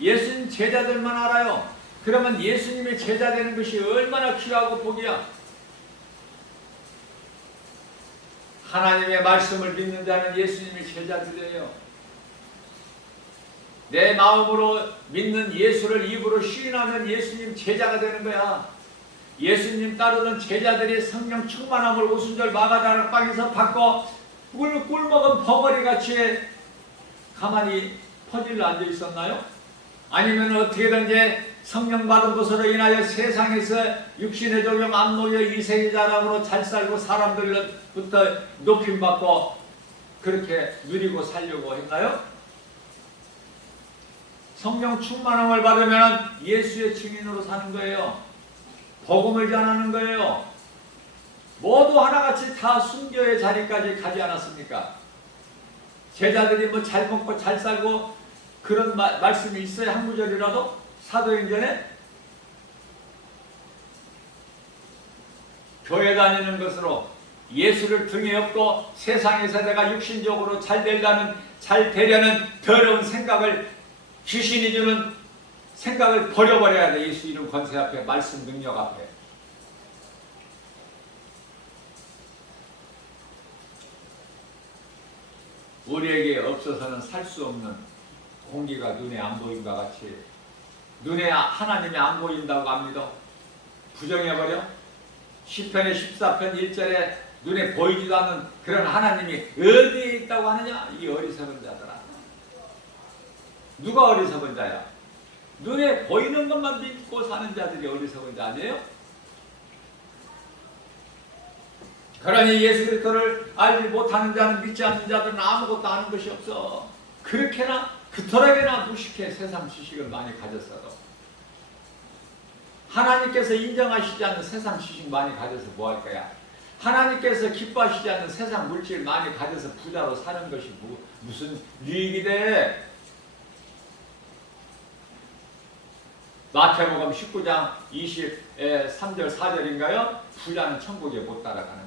예수님 제자들만 알아요. 그러면 예수님의 제자 되는 것이 얼마나 귀하고 복이야. 하나님의 말씀을 믿는 자는 예수님의 제자들이에요. 내 마음으로 믿는 예수를 입으로 시인하면 예수님 제자가 되는 거야. 예수님 따르던 제자들이 성령 충만함을 오순절 마가다락방에서 받고 꿀먹은 벙어리같이 가만히 퍼질러 앉아 있었나요? 아니면 어떻게든지 성령 받은 것으로 인하여 세상에서 육신의 적용 안 놓여 이세계 자랑으로 잘 살고 사람들로부터 높임받고 그렇게 누리고 살려고 했나요? 성령 충만함을 받으면 예수의 증인으로 사는 거예요. 복음을 전하는 거예요. 모두 하나같이 다 순교의 자리까지 가지 않았습니까? 제자들이 뭐 잘 먹고 잘 살고 그런 말씀이 있어요? 한 구절이라도? 사도행전에? 교회 다니는 것으로 예수를 등에 업고 세상에서 내가 육신적으로 잘 되려는 더러운 생각을, 귀신이 주는 생각을 버려버려야 돼. 예수 이름 권세 앞에, 말씀 능력 앞에. 우리에게 없어서는 살 수 없는 공기가 눈에 안 보인과 같이 눈에 하나님이 안 보인다고 합니다. 부정해버려? 시편의 14편 1절에 눈에 보이지도 않는 그런 하나님이 어디에 있다고 하느냐? 이 어리석은 자들아. 누가 어리석은 자야? 눈에 보이는 것만 믿고 사는 자들이 어리석은 자 아니에요? 그러니 예수 그리스도를 알지 못하는 자는, 믿지 않는 자들은 아무것도 아는 것이 없어. 그렇게나 그토록이나 무식해. 세상 지식을 많이 가졌어도 하나님께서 인정하시지 않는 세상 지식 많이 가져서 뭐 할 거야? 하나님께서 기뻐하시지 않는 세상 물질 많이 가져서 부자로 사는 것이 무슨 유익이 돼? 마태복음 19장 23절 4절인가요? 부자는 천국에 못 따라가는 거예요.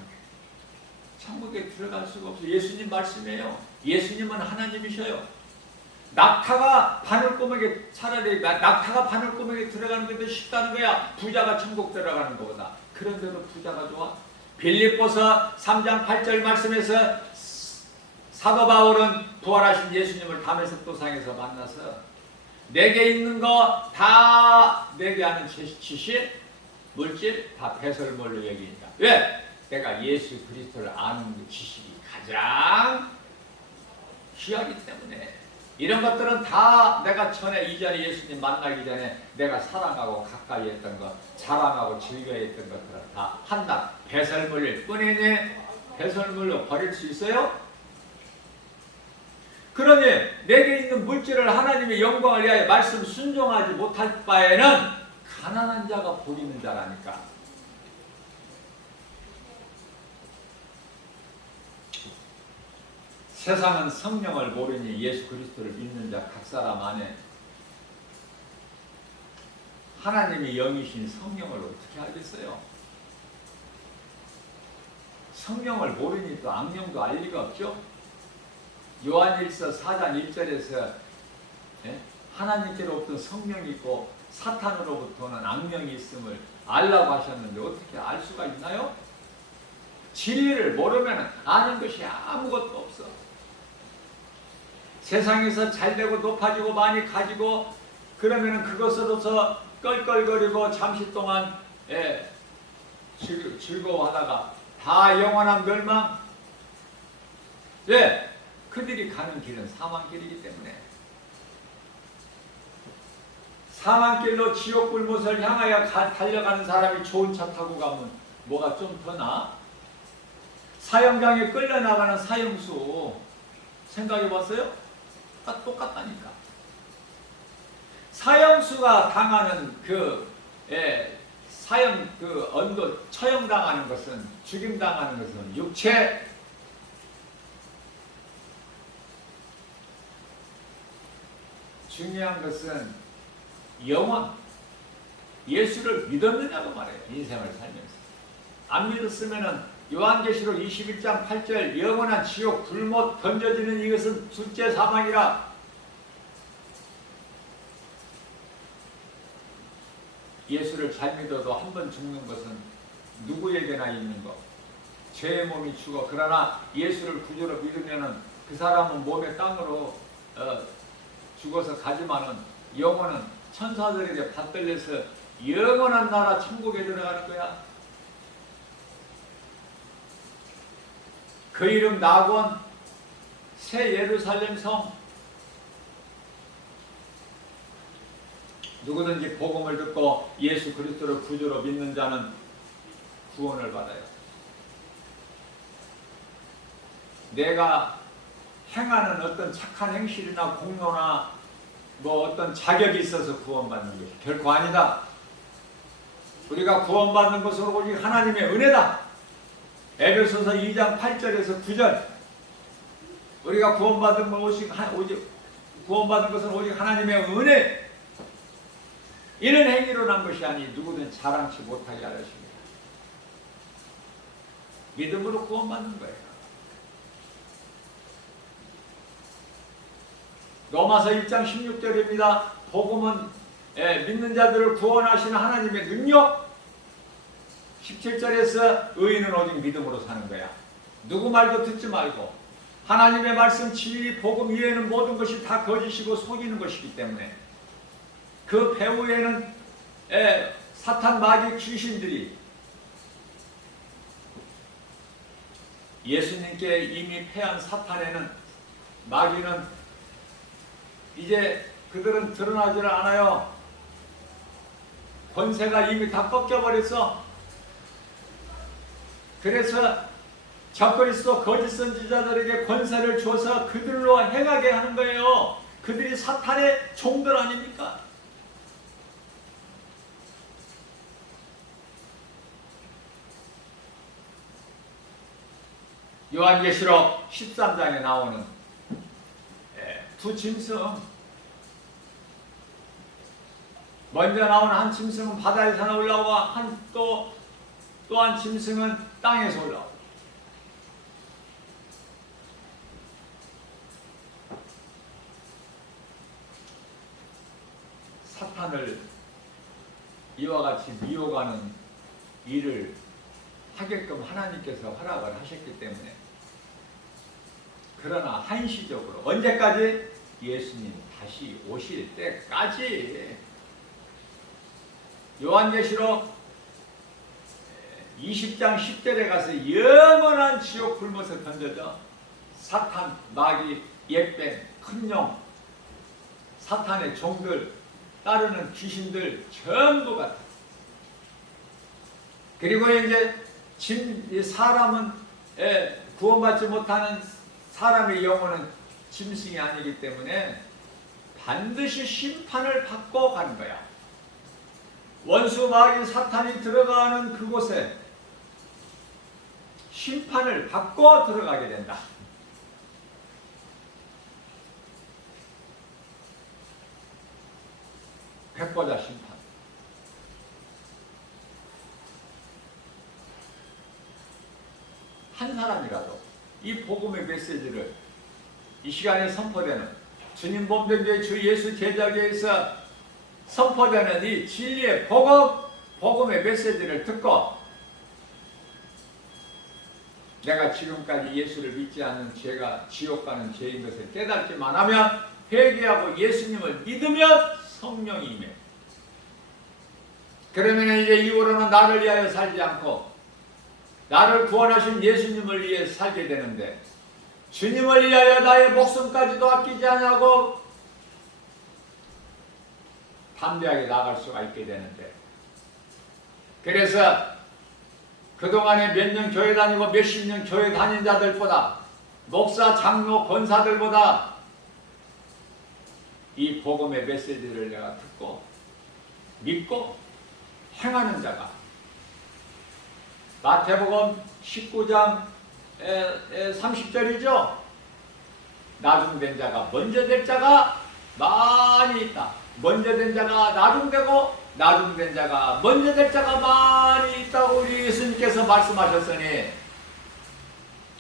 천국에 들어갈 수가 없어요. 예수님 말씀이에요. 예수님은 하나님이셔요. 낙타가 바늘구멍에, 차라리 낙타가 바늘구멍에 들어가는 게 더 쉽다는 거야. 부자가 천국 들어가는 것보다. 그런데도 부자가 좋아? 빌립보서 3장 8절 말씀에서 사도 바울은 부활하신 예수님을 다메섹 도상에서 만나서 내게 있는 거 다 내게 아는 지식, 물질 다 배설물로 여기니까. 왜? 내가 예수 그리스도를 아는 지식이 가장 귀하기 때문에. 이런 것들은 다 내가 전에 이전에 예수님 만나기 전에 내가 사랑하고 가까이 했던 것, 자랑하고 즐겨했던 것들은 다 한낱 배설물 뿐이니 배설물로 버릴 수 있어요? 그러니 내게 있는 물질을 하나님의 영광을 위하여 말씀 순종하지 못할 바에는 가난한 자가 복 있는 자라니까. 세상은 성령을 모르니 예수 그리스도를 믿는 자 각 사람 안에 하나님의 영이신 성령을 어떻게 알겠어요? 성령을 모르니 또 악령도 알 리가 없죠? 요한일서 4장 1절에서 하나님께로부터 성령이 있고 사탄으로부터는 악령이 있음을 알라고 하셨는데 어떻게 알 수가 있나요? 진리를 모르면 아는 것이 아무것도 없어. 세상에서 잘되고 높아지고 많이 가지고 그러면 그것으로서 껄껄거리고 잠시 동안 즐거워하다가 다 영원한 멸망. 왜? 그들이 가는 길은 사망길이기 때문에. 사망길로 지옥 불못을 향하여 달려가는 사람이 좋은 차 타고 가면 뭐가 좀 더 나아? 사형장에 끌려나가는 사형수 생각해 봤어요? 똑같다니까. 사형수가 당하는 사형 언도 처형당하는 것은 죽임당하는 것은 육체. 중요한 것은 영혼. 예수를 믿었느냐고 말해요. 인생을 살면서. 안 믿었으면은 요한계시록 21장 8절 영원한 지옥 불못 던져지는 이것은 둘째 사망이라. 예수를 잘 믿어도 한 번 죽는 것은 누구에게나 있는 것. 죄의 몸이 죽어. 그러나 예수를 구주로 믿으면은 그 사람은 몸의 땅으로 죽어서 가지만은 영혼은 천사들에게 받들려서 영원한 나라 천국에 들어가는 거야. 그 이름 낙원, 새 예루살렘 성. 누구든지 복음을 듣고 예수 그리스도를 구주로 믿는 자는 구원을 받아요. 내가 행하는 어떤 착한 행실이나 공로나 뭐 어떤 자격이 있어서 구원받는 것이 결코 아니다. 우리가 구원받는 것은 오직 하나님의 은혜다. 에베소서 2장 8절에서 9절. 우리가 구원받은 것은 오직 하나님의 은혜. 이런 행위로 난 것이 아니 누구든 자랑치 못하게 하십니다. 믿음으로 구원받는 거예요. 로마서 1장 16절입니다. 복음은 믿는 자들을 구원하시는 하나님의 능력. 17절에서 의인은 오직 믿음으로 사는 거야. 누구 말도 듣지 말고 하나님의 말씀 진리 복음 이외에는 모든 것이 다 거짓이고 속이는 것이기 때문에 그 배후에는 사탄 마귀 귀신들이 예수님께 이미 패한 사탄에는 마귀는 이제 그들은 드러나지를 않아요. 권세가 이미 다 꺾여버렸어. 그래서 적그리스도 거짓 선지자들에게 권세를 줘서 그들로 행하게 하는 거예요. 그들이 사탄의 종들 아닙니까? 요한계시록 13장에 나오는 두 짐승. 먼저 나오는 한 짐승은 바다에서 올라오고 또 한 짐승은 땅에서 올라오고. 사탄을 이와 같이 미혹하는 일을 하게끔 하나님께서 허락을 하셨기 때문에. 그러나 한시적으로 언제까지? 예수님 다시 오실 때까지. 요한계시록 20장 10절에 가서 영원한 지옥 불못에 던져져 사탄, 마귀, 옛뱀, 큰 용 사탄의 종들, 따르는 귀신들 전부가. 그리고 이제 사람은 구원받지 못하는 사람의 영혼은 짐승이 아니기 때문에 반드시 심판을 받고 가는 거야. 원수 마귀 사탄이 들어가는 그곳에 심판을 받고 들어가게 된다. 백보자 심판. 한 사람이라도 이 복음의 메시지를 이 시간에 선포되는 주님 몸된 주 예수 제자교에서 선포되는 이 진리의 복음의 메시지를 듣고 내가 지금까지 예수를 믿지 않는 죄가 지옥 가는 죄인 것을 깨닫기만 하면, 회개하고 예수님을 믿으면 성령이 임해. 그러면 이제 이후로는 나를 위하여 살지 않고 나를 구원하신 예수님을 위해 살게 되는데, 주님을 위하여 나의 목숨까지도 아끼지 않고 담대하게 나갈 수가 있게 되는데, 그래서 그동안에 몇 년 교회 다니고 몇십 년 교회 다닌 자들보다, 목사, 장로, 권사들보다 이 복음의 메시지를 내가 듣고 믿고 행하는 자가, 마태복음 19장 30절이죠. 나중된 자가 먼저 될 자가 많이 있다. 먼저 된 자가 나중되고 나중된 자가 먼저 될 자가 많이 있다고 우리 예수님께서 말씀하셨으니,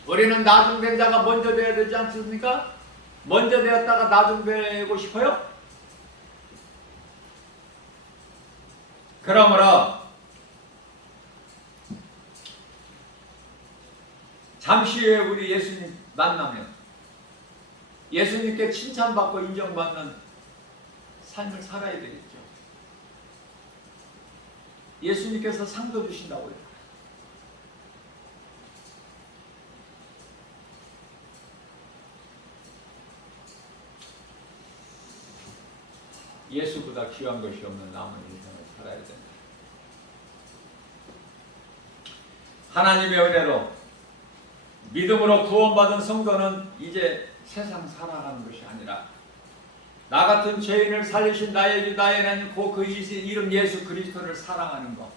우리는 나중된 자가 먼저 되어야 되지 않습니까? 먼저 되었다가 나중되고 싶어요? 그러므로 잠시 후에 우리 예수님 만나면 예수님께 칭찬받고 인정받는 삶을 살아야 되겠죠. 예수님께서 상도 주신다고요. 예수보다 귀한 것이 없는 남은 인생을 살아야 된다. 하나님의 은혜로 믿음으로 구원받은 성도는 이제 세상 살아가는 것이 아니라 나 같은 죄인을 살리신 나의 주 나의 하나님 그 이름 예수 그리스도를 사랑하는 것,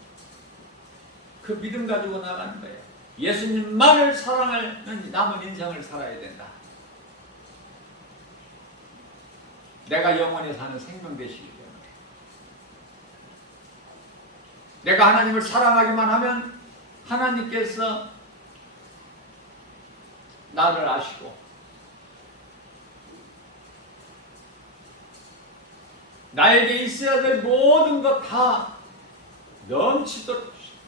그 믿음 가지고 나가는 거예요. 예수님만을 사랑하는 남은 인생을 살아야 된다. 내가 영원히 사는 생명 되시기 때문에, 내가 하나님을 사랑하기만 하면 하나님께서 나를 아시고 나에게 있어야 될 모든 것 다 넘치도록 주십니다.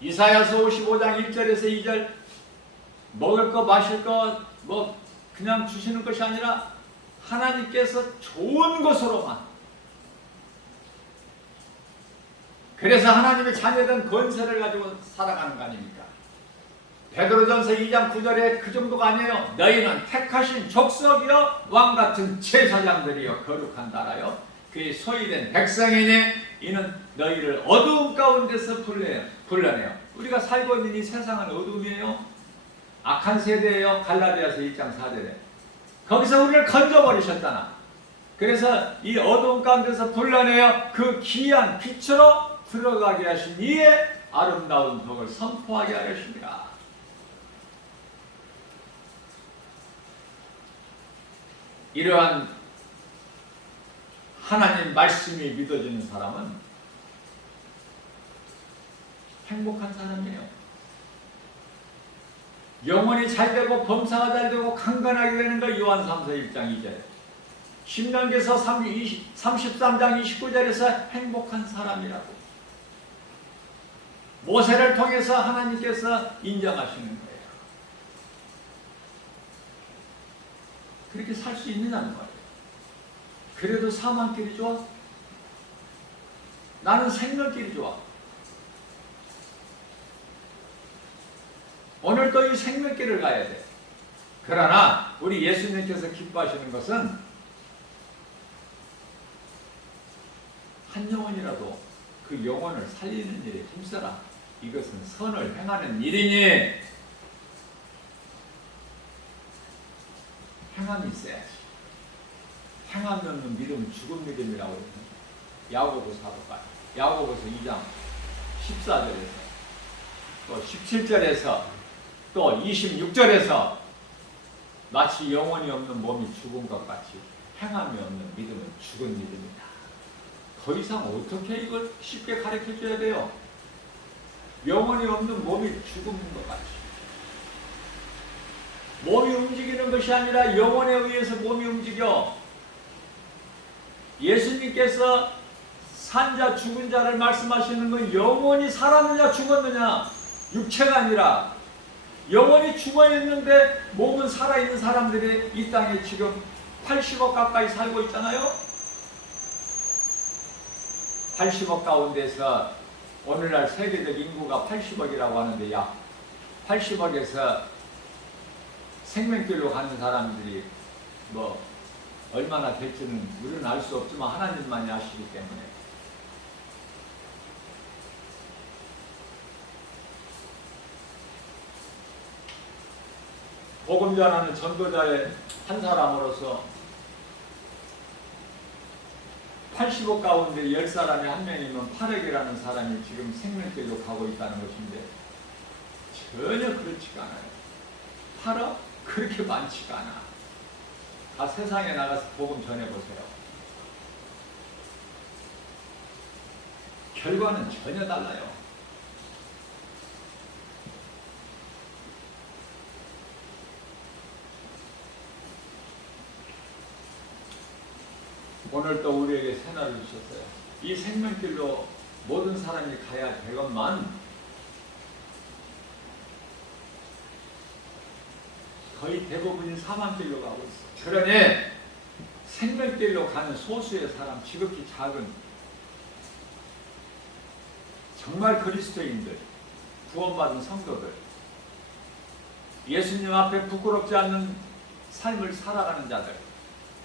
이사야서 55장 1절에서 2절 먹을 거 마실 거 뭐 그냥 주시는 것이 아니라 하나님께서 좋은 것으로만, 그래서 하나님의 자녀된 권세를 가지고 살아가는 거 아닙니까? 베드로전서 2장 9절에 그 정도가 아니에요. 너희는 택하신 족속이요 왕같은 제사장들이요 거룩한 나라요 그의 소유된 백성이니 이는 너희를 어두움 가운데서 불러내요. 우리가 살고 있는 이 세상은 어둠이에요. 악한 세대예요. 갈라디아서 1장 4절에 거기서 우리를 건져버리셨잖아. 그래서 이 어두움 가운데서 불러내어 그 귀한 빛으로 들어가게 하신 이의 아름다운 덕을 선포하게 하셨습니다. 이러한 하나님 말씀이 믿어지는 사람은 행복한 사람이에요. 영혼이 잘되고 범사가 잘되고 강건하게 되는 거 요한삼서 1장 2절, 신명기서 33장 29절에서 행복한 사람이라고 모세를 통해서 하나님께서 인정하시는 거예요. 그렇게 살 수 있느냐는 말이에요. 그래도 사망길이 좋아? 나는 생명길이 좋아. 오늘도 이 생명길을 가야 돼. 그러나 우리 예수님께서 기뻐하시는 것은 한 영혼이라도 그 영혼을 살리는 일에 힘써라. 이것은 선을 행하는 일이니 행함이 있어야지. 행함이 없는 믿음은 죽은 믿음이라고 했습니다. 야고보서 봐볼까요? 야고보서 2장 14절에서 또 17절에서 또 26절에서 마치 영혼이 없는 몸이 죽은 것 같이 행함이 없는 믿음은 죽은 믿음이다. 더 이상 어떻게 이걸 쉽게 가르쳐줘야 돼요? 영혼이 없는 몸이 죽은 것 같이. 몸이 움직이는 것이 아니라 영혼에 의해서 몸이 움직여. 예수님께서 산자 죽은 자를 말씀하시는 건 영혼이 살았느냐 죽었느냐, 육체가 아니라 영혼이 죽어있는데 몸은 살아있는 사람들이 이 땅에 지금 80억 가까이 살고 있잖아요. 80억 가운데서 오늘날 세계적 인구가 80억이라고 하는데 약 80억에서 생명길로 가는 사람들이 뭐 얼마나 될지는 우리는 알 수 없지만 하나님만이 아시기 때문에 복음 전하는 전도자의 한 사람으로서 80억 가운데 10사람이 한 명이면 8억이라는 사람이 지금 생명길로 가고 있다는 것인데 전혀 그렇지가 않아요. 8억? 그렇게 많지가 않아. 다 세상에 나가서 복음 전해보세요. 결과는 전혀 달라요. 오늘 또 우리에게 새날을 주셨어요. 이 생명길로 모든 사람이 가야 되건만 거의 대부분이 사망길로 가고 있어요. 그러니 생명길로 가는 소수의 사람, 지극히 작은 정말 그리스도인들, 구원받은 성도들, 예수님 앞에 부끄럽지 않는 삶을 살아가는 자들,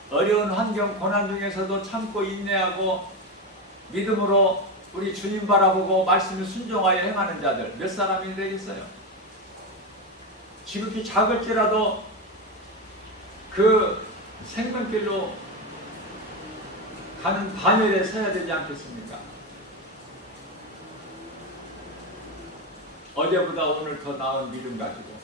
어려운 환경, 고난 중에서도 참고 인내하고 믿음으로 우리 주님 바라보고 말씀을 순종하여 행하는 자들 몇 사람이 되겠어요? 지극히 작을지라도 그 생명길로 가는 반열에 서야 되지 않겠습니까? 어제보다 오늘 더 나은 믿음 가지고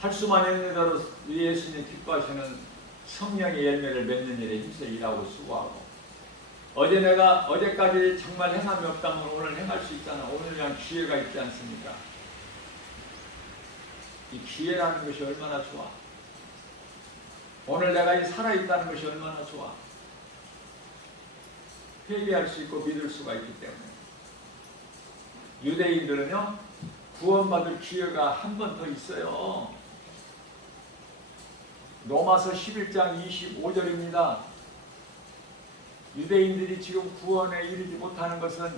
할 수만 있는 대로 예수님 기뻐하시는 성령의 열매를 맺는 일에 힘써 일하고 수고하고 어제까지 정말 행함이 없다면 오늘 행할 수 있잖아. 오늘 그냥 기회가 있지 않습니까? 이 기회라는 것이 얼마나 좋아. 오늘 내가 이 살아있다는 것이 얼마나 좋아. 회개할 수 있고 믿을 수가 있기 때문에. 유대인들은요 구원받을 기회가 한 번 더 있어요. 로마서 11장 25절입니다. 유대인들이 지금 구원에 이르지 못하는 것은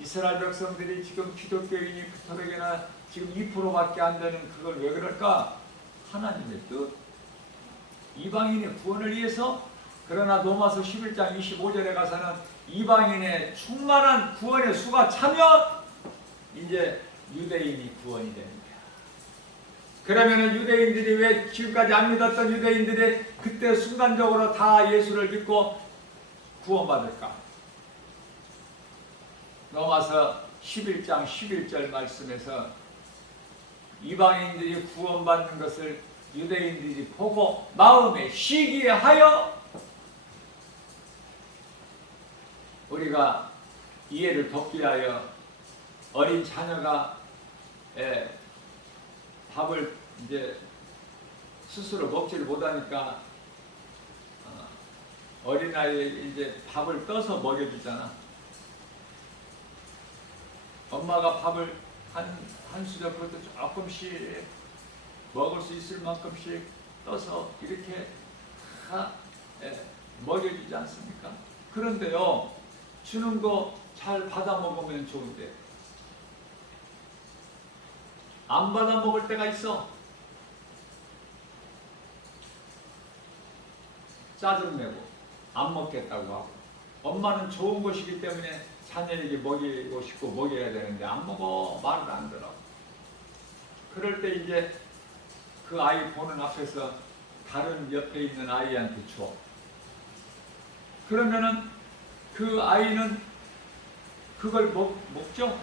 이스라엘 백성들이 지금 기독교인이 그토록이나 지금 2%밖에 안 되는 그걸 왜 그럴까? 하나님의 뜻. 이방인의 구원을 위해서. 그러나 로마서 11장 25절에 가서는 이방인의 충만한 구원의 수가 차면 이제 유대인이 구원이 됩니다. 그러면은 유대인들이 왜 지금까지 안 믿었던 유대인들이 그때 순간적으로 다 예수를 믿고 구원받을까? 로마서 11장 11절 말씀에서 이방인들이 구원받는 것을 유대인들이 보고 마음에 시기하여 우리가 이해를 돕기 위하여 어린 자녀가 밥을 이제 스스로 먹지를 못하니까 어린아이에 이제 밥을 떠서 먹여주잖아. 엄마가 밥을 한 수저부터 조금씩 먹을 수 있을 만큼씩 떠서 이렇게 다 먹여주지 않습니까? 그런데요, 주는 거 잘 받아 먹으면 좋은데 안 받아 먹을 때가 있어. 짜증내고 안 먹겠다고 하고 엄마는 좋은 것이기 때문에 자녀에게 먹이고 싶고 먹여야 되는데 안 먹어. 말을 안 들어. 그럴 때 이제 그 아이 보는 앞에서 다른 옆에 있는 아이한테 줘. 그러면은 그 아이는 그걸 먹죠.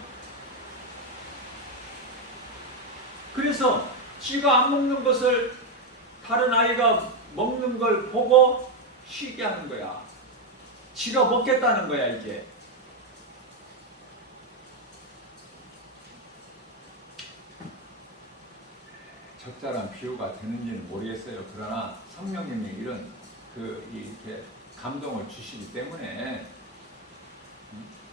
그래서 지가 안 먹는 것을 다른 아이가 먹는 걸 보고 쉬게 하는 거야. 지가 먹겠다는 거야, 이제. 적절한 비유가 되는지는 모르겠어요. 그러나 성령님이 이런 이렇게 감동을 주시기 때문에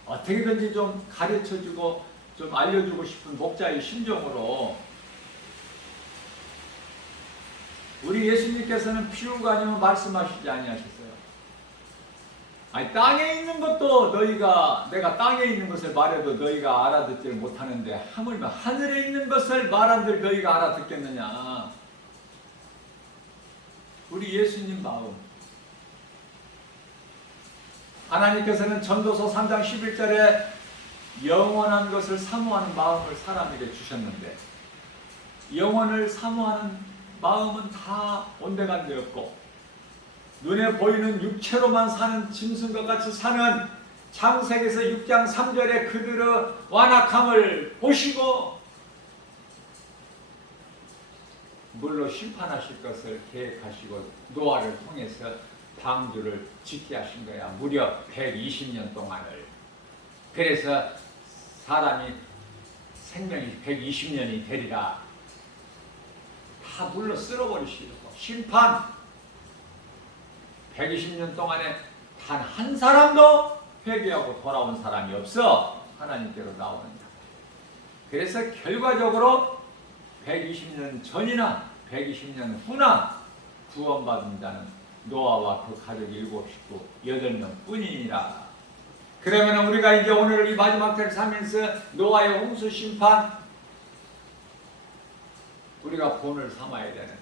어떻게든지 좀 가르쳐주고 좀 알려주고 싶은 목자의 심정으로 우리 예수님께서는 비유가 아니면 말씀하시지 아니하셨어요. 아니, 땅에 있는 것도 내가 땅에 있는 것을 말해도 너희가 알아듣지 못하는데 하물며 하늘에 있는 것을 말한들 너희가 알아듣겠느냐. 우리 예수님 마음. 하나님께서는 전도서 3장 11절에 영원한 것을 사모하는 마음을 사람에게 주셨는데 영원을 사모하는 마음은 다 온데간데 없고 눈에 보이는 육체로만 사는 짐승과 같이 사는 창세기에서 6장 3절에 그들의 완악함을 보시고 물로 심판하실 것을 계획하시고 노아를 통해서 방주를 짓게 하신 거야. 무려 120년 동안을. 그래서 사람이 생명이 120년이 되리라. 다 물로 쓸어버리시고 심판 120년 동안에 단 한 사람도 회개하고 돌아온 사람이 없어 하나님께로 나오는다. 그래서 결과적으로 120년 전이나 120년 후나 구원받은 자는 노아와 그 가족 7식구 8명 뿐이니라. 그러면 우리가 이제 오늘 이 마지막 때를 살면서 노아의 홍수 심판 우리가 본을 삼아야 되는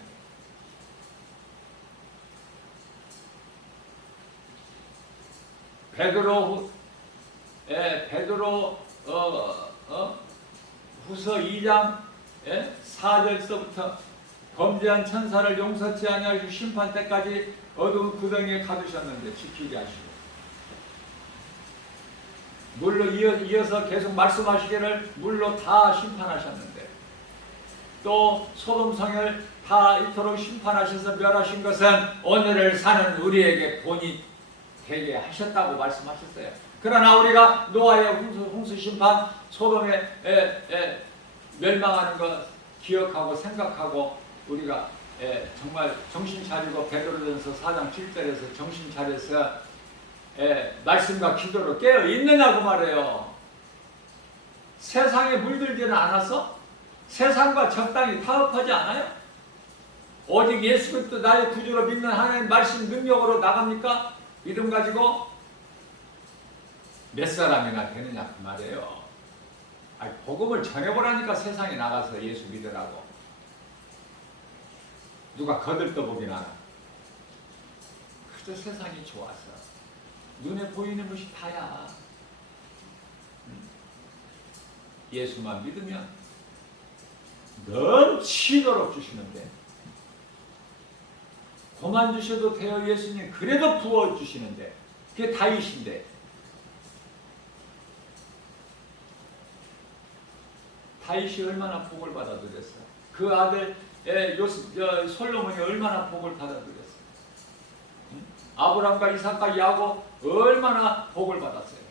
베드로 후서 2장 4절서부터 범죄한 천사를 용서치 아니하시고 심판 때까지 어두운 구덩이에 가두셨는데 지키게 하시고 물로 이어서 계속 말씀하시기를 물로 다 심판하셨는데 또 소돔성을 다 이토록 심판하셔서 멸하신 것은 오늘을 사는 우리에게 본이 되게 하셨다고 말씀하셨어요. 그러나 우리가 노아의 홍수 심판, 소돔에 멸망하는 것 기억하고 생각하고 우리가 정말 정신 차리고 베드로전서 4장 7절에서 정신 차려서 말씀과 기도로 깨어 있느냐고 말해요. 세상에 물들지는 않았어? 세상과 적당히 타협하지 않아요? 오직 예수 그리스도 나의 구주로 믿는 하나님 말씀 능력으로 나갑니까? 믿음 가지고 몇 사람이나 되느냐 그 말이에요. 아니, 복음을 전해보라니까 세상에 나가서 예수 믿으라고. 누가 거들떠보긴 하나. 그저 세상이 좋아서 눈에 보이는 것이 다야. 예수만 믿으면 넘치도록 주시는데 그만 주셔도 돼요. 예수님 그래도 부어주시는데 그게 다이신데 다윗이 얼마나 복을 받아들였어요. 그 아들 솔로몬이 얼마나 복을 받아들였어요. 아브람과 이삭과 야곱 얼마나 복을 받았어요.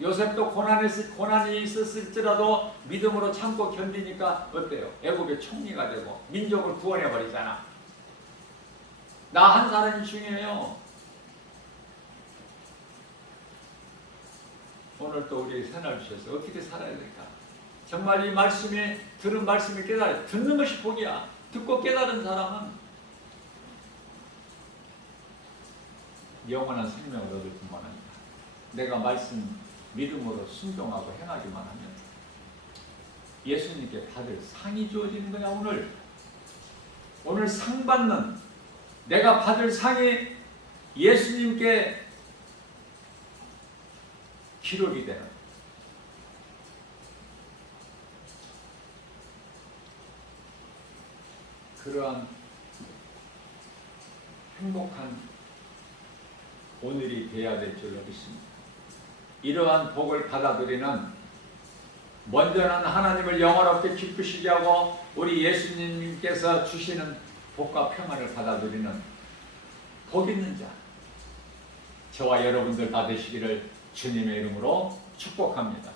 요셉도 고난이 있었을지라도 믿음으로 참고 견디니까 어때요? 애굽의 총리가 되고 민족을 구원해버리잖아. 나 한 사람이 중요해요. 오늘 또 우리 새날 주셔서 어떻게 살아야 될까? 정말 이 말씀에 들은 말씀을 깨달아 듣는 것이 복이야. 듣고 깨달은 사람은 영원한 생명을 얻을 뿐만 아니라 내가 말씀 믿음으로 순종하고 행하기만 하면 예수님께 받을 상이 주어지는 거야. 오늘 상 받는 내가 받을 상이 예수님께 기록이 되는 그러한 행복한 오늘이 되어야 될 줄로 믿습니다. 이러한 복을 받아들이는 먼저는 하나님을 영원롭게 기쁘시게 하고 우리 예수님께서 주시는 복과 평안을 받아들이는 복 있는 자 저와 여러분들 다 되시기를 주님의 이름으로 축복합니다.